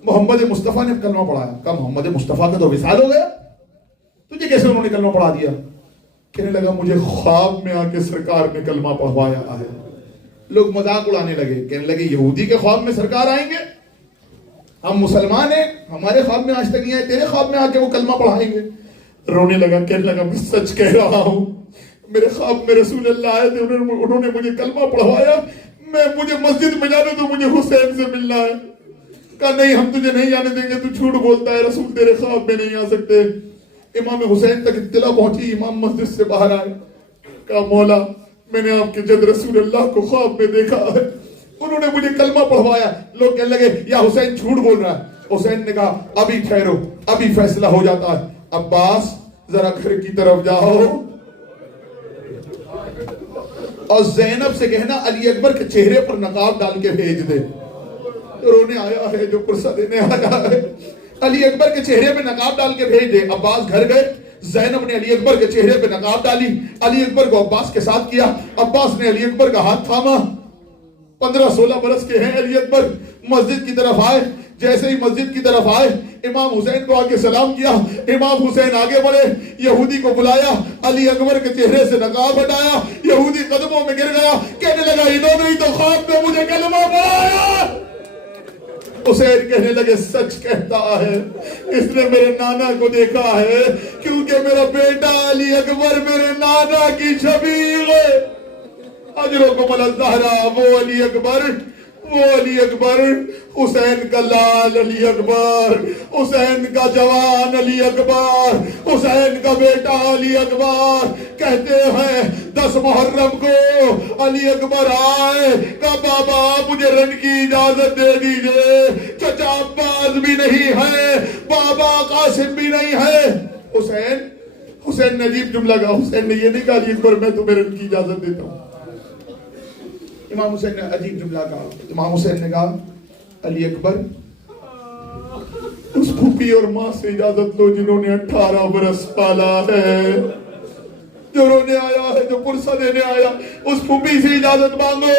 محمد مصطفیٰ نے کلمہ پڑھایا. کہ محمد مصطفیٰ کا تو وصال ہو گیا, تجھے کیسے انہوں نے کلمہ پڑھا دیا؟ کہنے لگا مجھے خواب میں آ کے سرکار نے کلمہ پڑھوایا ہے. لوگ مذاق اڑانے لگے, کہنے لگے یہودی کے خواب میں سرکار آئیں گے, ہم مسلمان ہیں, ہمارے خواب میں آج تک نہیں آئے, تیرے خواب میں آ کے وہ کلمہ پڑھائیں گے. رونے لگا, کہنے لگا میں سچ کہہ رہا ہوں, میرے خواب میں رسول اللہ آئے تھے, انہوں نے مجھے کلمہ پڑھوایا, مجھے مسجد میں جانے تو مجھے حسین سے ملنا ہے. کہا نہیں ہم تجھے نہیں جانے دیں گے, تو جھوٹ بولتا ہے, رسول تیرے خواب میں نہیں آ سکتے. امام حسین تک اطلاع پہنچی, امام مسجد سے باہر آئے, کہا مولا میں نے آپ کے جد رسول اللہ کو خواب میں دیکھا ہے, انہوں نے مجھے کلمہ پڑھوایا. لوگ کہنے لگے یا حسین جھوٹ بول رہا ہے. حسین نے کہا ابھی ٹھہرو, ابھی فیصلہ ہو جاتا ہے. عباس ذرا گھر کی طرف جاؤ اور زینب سے کہنا علی اکبر کے چہرے پر نقاب ڈال کے بھیج دے. رونے آیا ہے جو پرسہ دینے آیا ہے, علی اکبر کے چہرے پہ نقاب ڈال کے بھیج دے. عباس گھر گئے, زینب نے علی اکبر کے چہرے پہ نقاب ڈالی, علی اکبر کو عباس کے ساتھ کیا. عباس نے علی اکبر کا ہاتھ تھاما. 15-16 برس کے ہیں علی اکبر. مسجد کی طرف آئے, جیسے ہی مسجد کی طرف آئے امام حسین کو آگے سلام کیا. امام حسین آگے بڑھے, یہودی کو بلایا, علی اکبر کے چہرے سے نقاب ہٹایا. یہودی قدموں میں گر گیا, کہنے لگا انہوں نے ہی تو خواب میں مجھے کلمہ پڑھایا. حسین کہنے لگے سچ کہتا ہے, اس نے میرے نانا کو دیکھا ہے, کیونکہ میرا بیٹا علی اکبر میرے نانا کی شبیہ ہے. اجرکم الزہرا, وہ علی اکبر, وہ علی اکبر, حسین کا لال علی اکبر, حسین کا جوان علی اکبر, حسین کا بیٹا علی اکبر. کہتے ہیں 10 محرم کو علی اکبر آئے, کہا بابا مجھے رن کی اجازت دے دیجئے, چچا عباس بھی نہیں ہے, بابا قاسم بھی نہیں ہے. حسین نے عجیب جملہ کہا. حسین نے یہ نہیں کہا علی اکبر میں تمہیں رن کی اجازت دیتا ہوں. امام حسین نے عجیب جملہ کہا. امام حسین نے کہا علی اکبر اس پھوپھی اور ماں سے اجازت لو جنہوں نے 18 برس پالا ہے, جو رونے آیا ہے, جو پرسہ دینے آیا, اس پھوپھی سے اجازت مانگو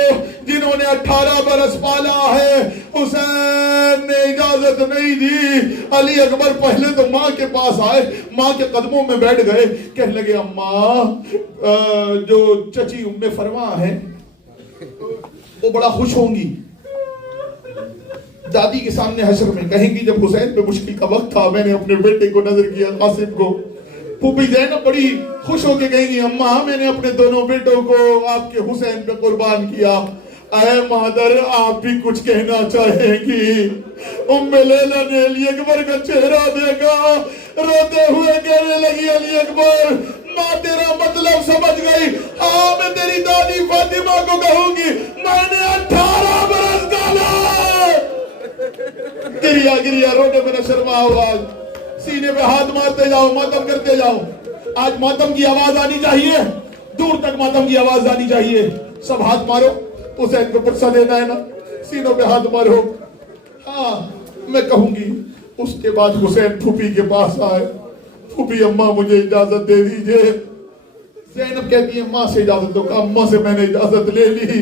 جنہوں نے 18 برس پالا ہے. حسین نے اجازت نہیں دی. علی اکبر پہلے تو ماں کے پاس آئے, ماں کے قدموں میں بیٹھ گئے, کہنے لگے اماں جو چچی ام فرما ہے وہ بڑا خوش ہوں گی, دادی کے سامنے حشر میں کہیں گی جب حسین پہ مشکل کا وقت تھا میں نے اپنے بیٹے کو نظر کیا قاسم کو. پھوپھی زینب بڑی خوش ہو کے کہیں گی اماں میں نے اپنے دونوں بیٹوں کو آپ کے حسین پہ قربان کیا. اے مادر آپ بھی کچھ کہنا چاہیں گی؟ ام لیلا نے علی اکبر کا چہرہ دیکھا, روتے ہوئے کہنے لگی علی اکبر ماں تیرا مطلب سمجھ گئی, ہاں میں تیری دادی فاطمہ کو کہوں گی میں نے 18 برس کالا. گریا رونے میں نہ شرما آواز, سینے پہ ہاتھ مارتے جاؤ, ماتم کرتے جاؤ. آج ماتم کی آواز آنی چاہیے, دور تک ماتم کی آواز آنی چاہیے. سب ہاتھ مارو, حسین کو پرسہ دینا ہے نا, سینوں پہ ہاتھ مارو. ہاں میں کہوں گی. اس کے بعد حسین پھوپھی کے پاس آئے, پھوپھی اماں مجھے اجازت دے دیجئے. زینب کہتی ہے ماں سے اجازت دو, کہا اماں سے میں نے اجازت لے لی.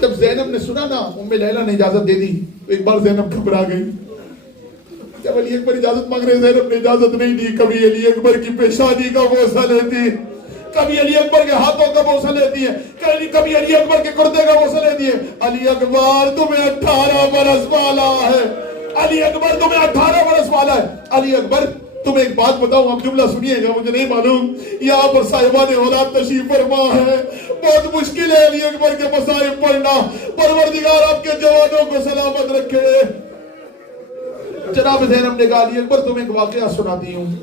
جب زینب نے سنا نا ام لیلا نے اجازت دے دی تو ایک بار زینب گھبرا گئی. جب علی اکبر اجازت مانگ رہے, زینب نے اجازت نہیں دی. کبھی علی اکبر کی پیشانی کا بوسہ لیتی, کبھی علی اکبر کے ہاتھوں کا بوسہ لیتی ہے, کبھی علی اکبر کے کردے کا بوسہ لیتی ہے. علی اکبر تمہیں 18 برس والا ہے, علی اکبر تمہیں 18 برس والا ہے. علی اکبر تمہیں ایک بات بتاؤں, آپ جملہ سنیے گا, مجھے نہیں معلوم یہاں پر صاحبان اولاد تشریف فرما ہے. بہت مشکل ہے علی اکبر کے مصائب پڑھنا. پروردگار آپ کے جوانوں کو سلامت رکھے. جناب زینب نے کہا علی اکبر تمہیں ایک واقعہ سناتی ہوں.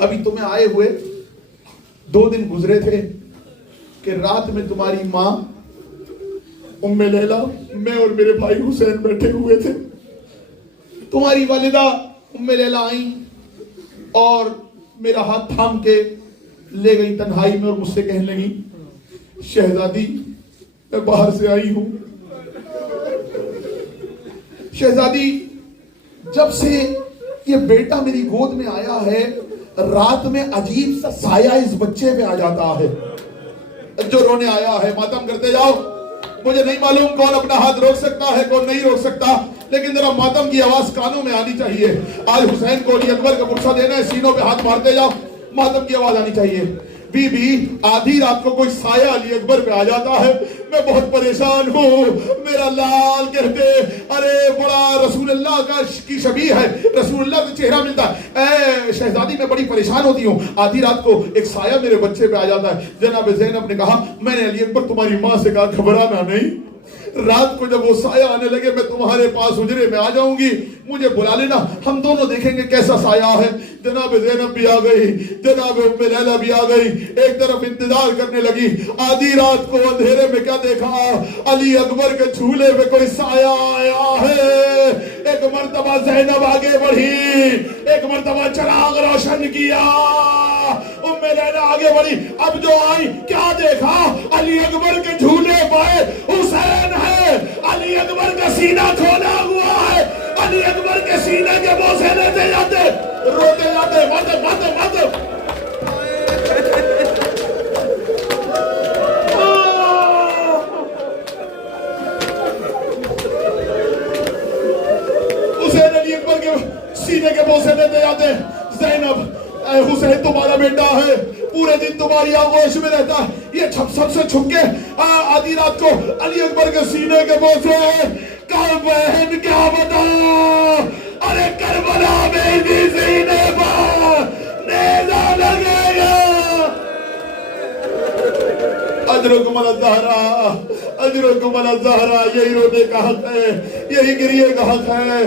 ابھی تمہیں آئے ہوئے 2 دن گزرے تھے کہ رات میں تمہاری ماں ام لیلا, میں اور میرے بھائی حسین بیٹھے ہوئے تھے. تمہاری والدہ ام لیلا آئیں اور میرا ہاتھ تھام کے لے گئی تنہائی میں اور مجھ سے کہنے لگی شہزادی میں باہر سے آئی ہوں. شہزادی جب سے یہ بیٹا میری گود میں آیا ہے رات میں عجیب سا سایہ اس بچے پہ آ جاتا ہے. جو رونے آیا ہے ماتم کرتے جاؤ. مجھے نہیں معلوم کون اپنا ہاتھ روک سکتا ہے کون نہیں روک سکتا, لیکن ذرا ماتم کی آواز کانوں میں آنی چاہیے. آج حسین کو علی اکبر کا پرسہ دینا ہے, سینوں پہ ہاتھ مارتے جاؤ, ماتم کی آواز آنی چاہیے. بی بی آدھی رات کو کوئی سایہ علی اکبر پہ آ جاتا ہے، میں بہت پریشان ہوں، میرا لال کہتے ارے بڑا رسول اللہ کا کی شبیہ ہے، رسول اللہ کا چہرہ ملتا ہے، اے شہزادی میں بڑی پریشان ہوتی ہوں، آدھی رات کو ایک سایہ میرے بچے پہ آ جاتا ہے۔ جناب زینب نے کہا میں نے علی اکبر تمہاری ماں سے کہا گھبرانا نہیں، رات کو جب وہ سایہ آنے لگے میں تمہارے پاس حجرے میں آ جاؤں گی، مجھے بلا لینا، ہم دونوں دیکھیں گے کیسا سایہ ہے۔ جناب زینب بھی آ گئی، جناب ام لیلہ بھی آ گئی، ایک طرف انتظار کرنے لگی، آدھی رات کو اندھیرے میں کیا دیکھا، علی اکبر کے جھولے پہ کوئی سایہ آیا ہے۔ ایک مرتبہ زینب آگے بڑھی، ایک مرتبہ چراغ روشن کیا، ام لیلہ آگے بڑھی، اب جو آئی کیا دیکھا، علی اکبر کے جھولے پہ حسین ہے، علی اکبر کا سینہ کھولا ہوا ہے، علی اکبر کے سینے کے بوسے لیتے جاتے، روتے جاتے، ماتم ماتم ماتم۔ حسین علی اکبر کے سینے کے بوسے لیتے جاتے، زینب اے حسین تمہارا بیٹا ہے، پورے دن تمہاری آغوش میں رہتا ہے، یہ سب سے چھپ کے آدھی رات کو علی اکبر کے سینے کے بوسے کہا بہن کیا بتا، ارے کربلا میں بھی سینے پر نیزہ لگے گا، اجرکم الزہرا اجرکم الزہرا، یہی رونے کا حق ہے، یہی گریے کا حق ہے،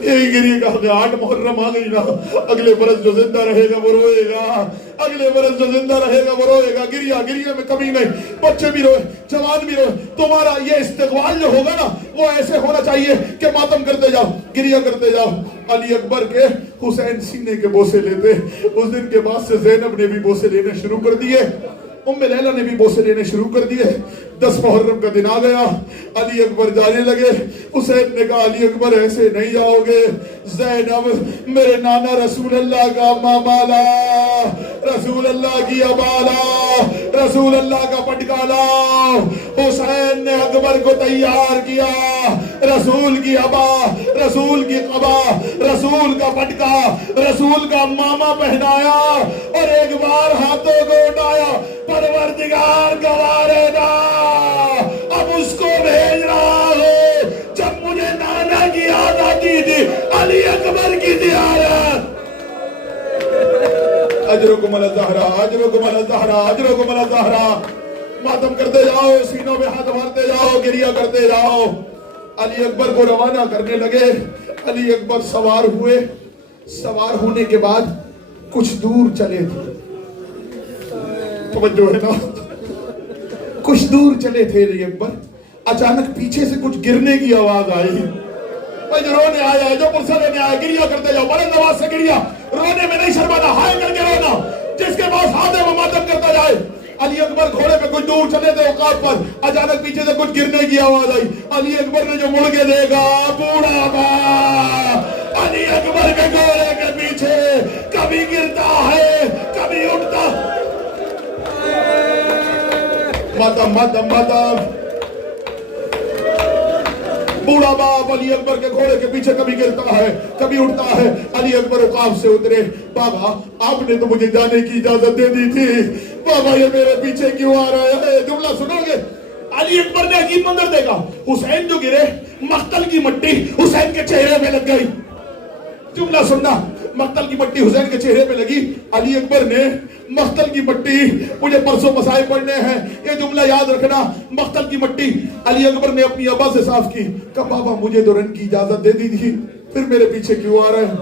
یہی گریے کا حق ہے۔ 8 محرم آ گئی نا، اگلے برس جو زندہ رہے گا وہ روئے گا، اگلے برس جو زندہ رہے گا وہ روئے گا، گریا گریا میں کمی نہیں، بچے بھی روئے، جوان بھی روئے، تمہارا یہ استقبال جو ہوگا نا وہ ایسے ہونا چاہیے کہ ماتم کرتے جاؤ، گریا کرتے جاؤ۔ علی اکبر کے حسین سینے کے بوسے لیتے، اس دن کے بعد سے زینب نے بھی بوسے لینے شروع کر دیے، ام لیلہ نے بھی بوسے لینے شروع کر دیے۔ 10 محرم کا دن آ گیا، علی اکبر جانے لگے، حسین نے کہا علی اکبر ایسے نہیں جاؤ گے، زینب میرے نانا رسول اللہ کا مامالا، رسول اللہ کی ابالا، رسول اللہ کا پٹکا لاؤ۔ حسین نے اکبر کو تیار کیا، رسول کی ابا، رسول کی قبا، رسول کا پٹکا، رسول کا ماما پہنایا اور ایک بار ہاتھوں کو اٹھایا، پروردگار گوارے دا اب اس کو بھیج رہا ہوں جب مجھے نانا کی یاد آتی تھی، علی اکبر کی زیارت۔ اجرکم الزہرا اجرکم الزہرا اجرکم الزہرا، ماتم کرتے جاؤ، سینوں میں ہاتھ مارتے جاؤ، گریا کرتے جاؤ۔ علی اکبر کو روانہ کرنے لگے، علی اکبر سوار ہوئے، سوار ہونے کے بعد کچھ دور چلے تھے، توجہ ہے نا، کچھ دور چلے تھے علی اکبر، اچانک پیچھے سے کچھ گرنے کی آواز آئی، جو رونے آیا ہے، جو پرسہ لینے آیا، گریا کرتے جاؤ، بلند آواز سے گریا، رونے میں نہیں شرمانا، ہائے کر کے رونا، جس کے پاس ہاتھ ہے وہ ماتم کرتا جائے۔ علی اکبر گھوڑے پہ کچھ دور چلے تھے اوقات پر، اچانک پیچھے سے کچھ گرنے کی آواز آئی، علی اکبر نے جو مڑ کے دیکھا، بوڑھا با علی اکبر کے گھوڑے کے پیچھے کبھی گرتا ہے کبھی اٹھتا، ماتم ماتم ماتم، بوڑھا باپ علی اکبر کے گھوڑے کے پیچھے کبھی گرتا ہے کبھی اٹھتا ہے۔ علی اکبر عقاب سے اترے، بابا آپ نے تو مجھے جانے کی اجازت دے دی تھی، بابا یہ میرے پیچھے کیوں آ رہا ہے؟ جملہ سنو گے، علی اکبر نے عجیب منظر دیکھا، حسین جو گرے، مقتل کی مٹی حسین کے چہرے پہ لگ گئی، جملہ سننا، مقتل کی مٹی حسین کے چہرے پہ لگی، علی اکبر نے مقتل کی مٹی، مجھے پرسوں مسائل پڑھنے ہیں، یہ جملہ یاد رکھنا، مقتل کی مٹی علی اکبر نے اپنی ابا سے صاف کی، کہا بابا مجھے تو رن کی اجازت دے دی تھی، پھر میرے پیچھے کیوں آ رہے ہیں؟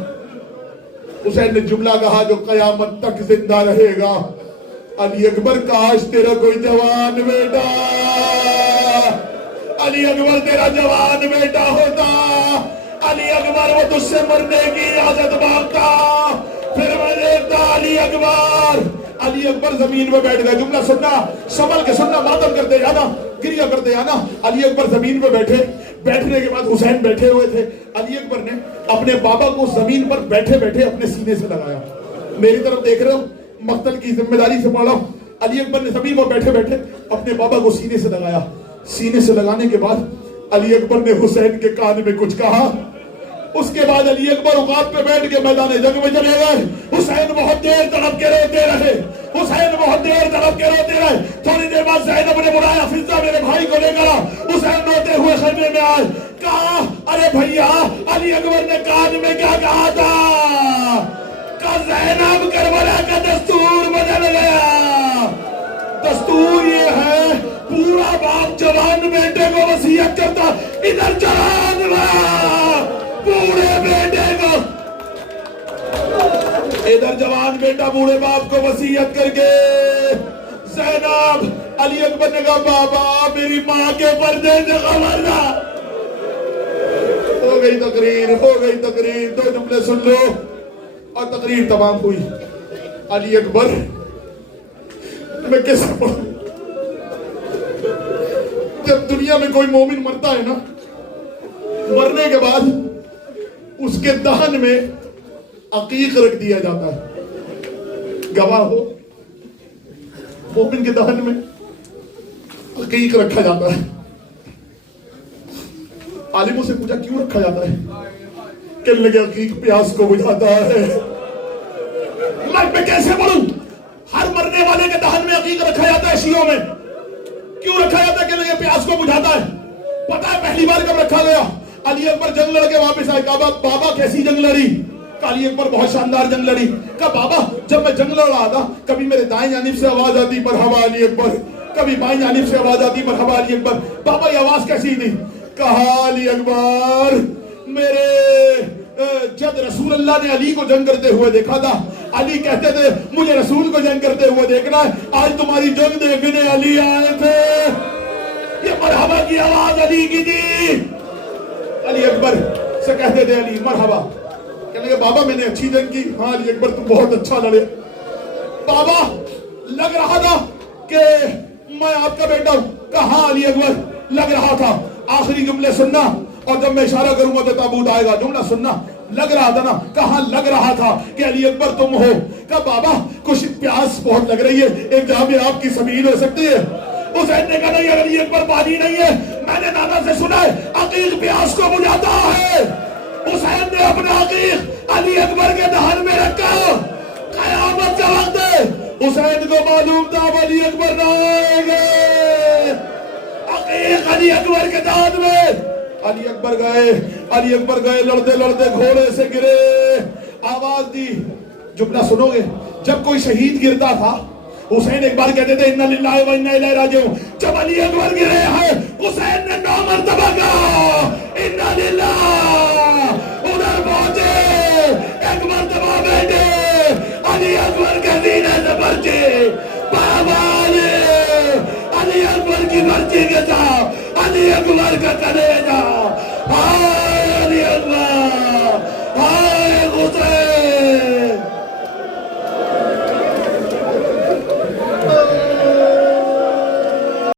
حسین نے جملہ کہا جو قیامت تک زندہ رہے گا، علی اکبر کاش تیرا کوئی جوان بیٹا، علی اکبر تیرا جوان بیٹا ہوتا، علی اکبر وہ تجھ سے مرنے کی اجازت مانگتا، پھر میں دیکھتا علی اکبر، علی اکبر زمین پہ بیٹھ گئے، جملہ سننا، سنبھل کے سننا، ماتم کرتے جانا، گریا کرتے جانا۔ علی اکبر زمین پہ بیٹھے، بیٹھنے کے بعد حسین بیٹھے ہوئے تھے، علی اکبر نے اپنے بابا کو زمین پر بیٹھے بیٹھے اپنے سینے سے لگایا، میری طرف دیکھ رہے ہو، مقتل کی ذمہ داری سے پڑھا، علی اکبر نے زمین پر بیٹھے بیٹھے اپنے بابا کو سینے سے لگایا، سینے سے لگانے کے بعد علی اکبر نے حسین کے کان میں کچھ کہا، اس کے بعد علی اکبر عقاب پہ بیٹھ کے میدان جنگ میں چلے گئے، حسین بہت دیر تڑپ کے روتے رہے، حسین بہت دیر تڑپ کے روتے رہے. تھوڑی دیر بعد زینب نے بلایا، فضہ میرے بھائی کو لے کر آ. حسین روتے ہوئے خیمے میں آئے. کہا ارے بھیا علی اکبر نے کان میں کیا کہا تھا؟ کہا زینب کربلا کا دستور بدل گیا. دستور یہ ہے پورا باپ جوان بیٹے کو وصیت کرتا، ادھر جوان بوڑھے بیٹے کو، ادھر جوان بیٹا بوڑھے باپ کو وصیت کر کے. زینب علی اکبر نے کہا بابا میری ماں کے پردے سے خبردار. ہو گئی تقریر، 2 جملے سن لو اور تقریر تمام ہوئی. علی اکبر میں کیسے پڑھوں؟ جب دنیا میں کوئی مومن مرتا ہے نا، مرنے کے بعد اس کے دہن میں عقیق رکھ دیا جاتا ہے. گواہ ہو، مومن کے دہن میں عقیق رکھا جاتا ہے. عالموں سے پوچھا کیوں رکھا جاتا ہے؟ کہنے لگے عقیق پیاس کو بجھاتا ہے. میں کیسے پڑھوں؟ ہر مرنے والے کے دہن میں عقیق رکھا جاتا ہے. شیعوں میں کیوں رکھا جاتا ہے؟ کہ یہ پیاس کو بجھاتا ہے. پتا ہے پہلی بار کب رکھا گیا؟ علی اکبر جنگ لڑ کے واپس آئے. کہا بابا کیسی جنگ لڑی؟ کہا علی اکبر بہت شاندار جنگ لڑی. کہا بابا جب میں جنگ لڑ رہا تھا کبھی میرے دائیں جانب سے آواز آتی مرحبا علی اکبر، کبھی بائیں جانب سے آواز آتی مرحبا علی اکبر. بابا یہ آواز کیسی تھی؟ کہا علی اکبر میرے جب رسول اللہ نے علی کو جنگ کرتے ہوئے دیکھا تھا، علی کہتے تھے مجھے رسول کو جنگ کرتے ہوئے دیکھنا ہے، آج تمہاری جنگ دیکھنے علی آئے تھے. یہ مرحبا کی آواز علی کی تھی. علی اکبر سے کہتے تھے علی مرحبا. کہنے لگے بابا میں نے اچھی جنگ کی. ہاں علی اکبر تم بہت اچھا لڑے. بابا لگ رہا تھا کہ میں آپ کا بیٹا ہوں. کہا علی اکبر لگ رہا تھا. آخری جملے سننا اور جب میں اشارہ کروں گا تو تابوت آئے گا. جملہ سننا. لگ رہا تھا نا؟ کہاں لگ رہا تھا کہ علی اکبر تم ہو. کہا بابا کچھ پیاس بہت لگ رہی ہے، ایک جہاں میں آپ کی زمین ہو سکتی ہے. حسین نے کہا نہیں علی اکبر پانی نہیں ہے، میں نے نانا سے سنا ہے عقیق پیاس کو بجھاتا ہے. حسین نے اپنا عقیق علی اکبر کے دہن میں رکھا. قیامت کا وقت ہے. حسین کو معلوم تھا علی اکبر نہ آئیں گے. عقیق علی اکبر کے دہن میں. علی اکبر گئے لڑتے لڑتے گھوڑے سے گرے. آواز دی. جملہ سنو گے. جب کوئی شہید گرتا تھا حسین ایک بار کہتے تھے انا للہ و انا الیہ راجعون. جب علی اکبر گرے ہیں حسین نے 9 مرتبہ کہا انا للہ. ادھر پہنچے ایک مرتبہ بیٹھے علی اکبر کے سینے سے پرچے بابا علی اکبر کی مرچی کے ساتھ علی اکبر کا کلیجہ.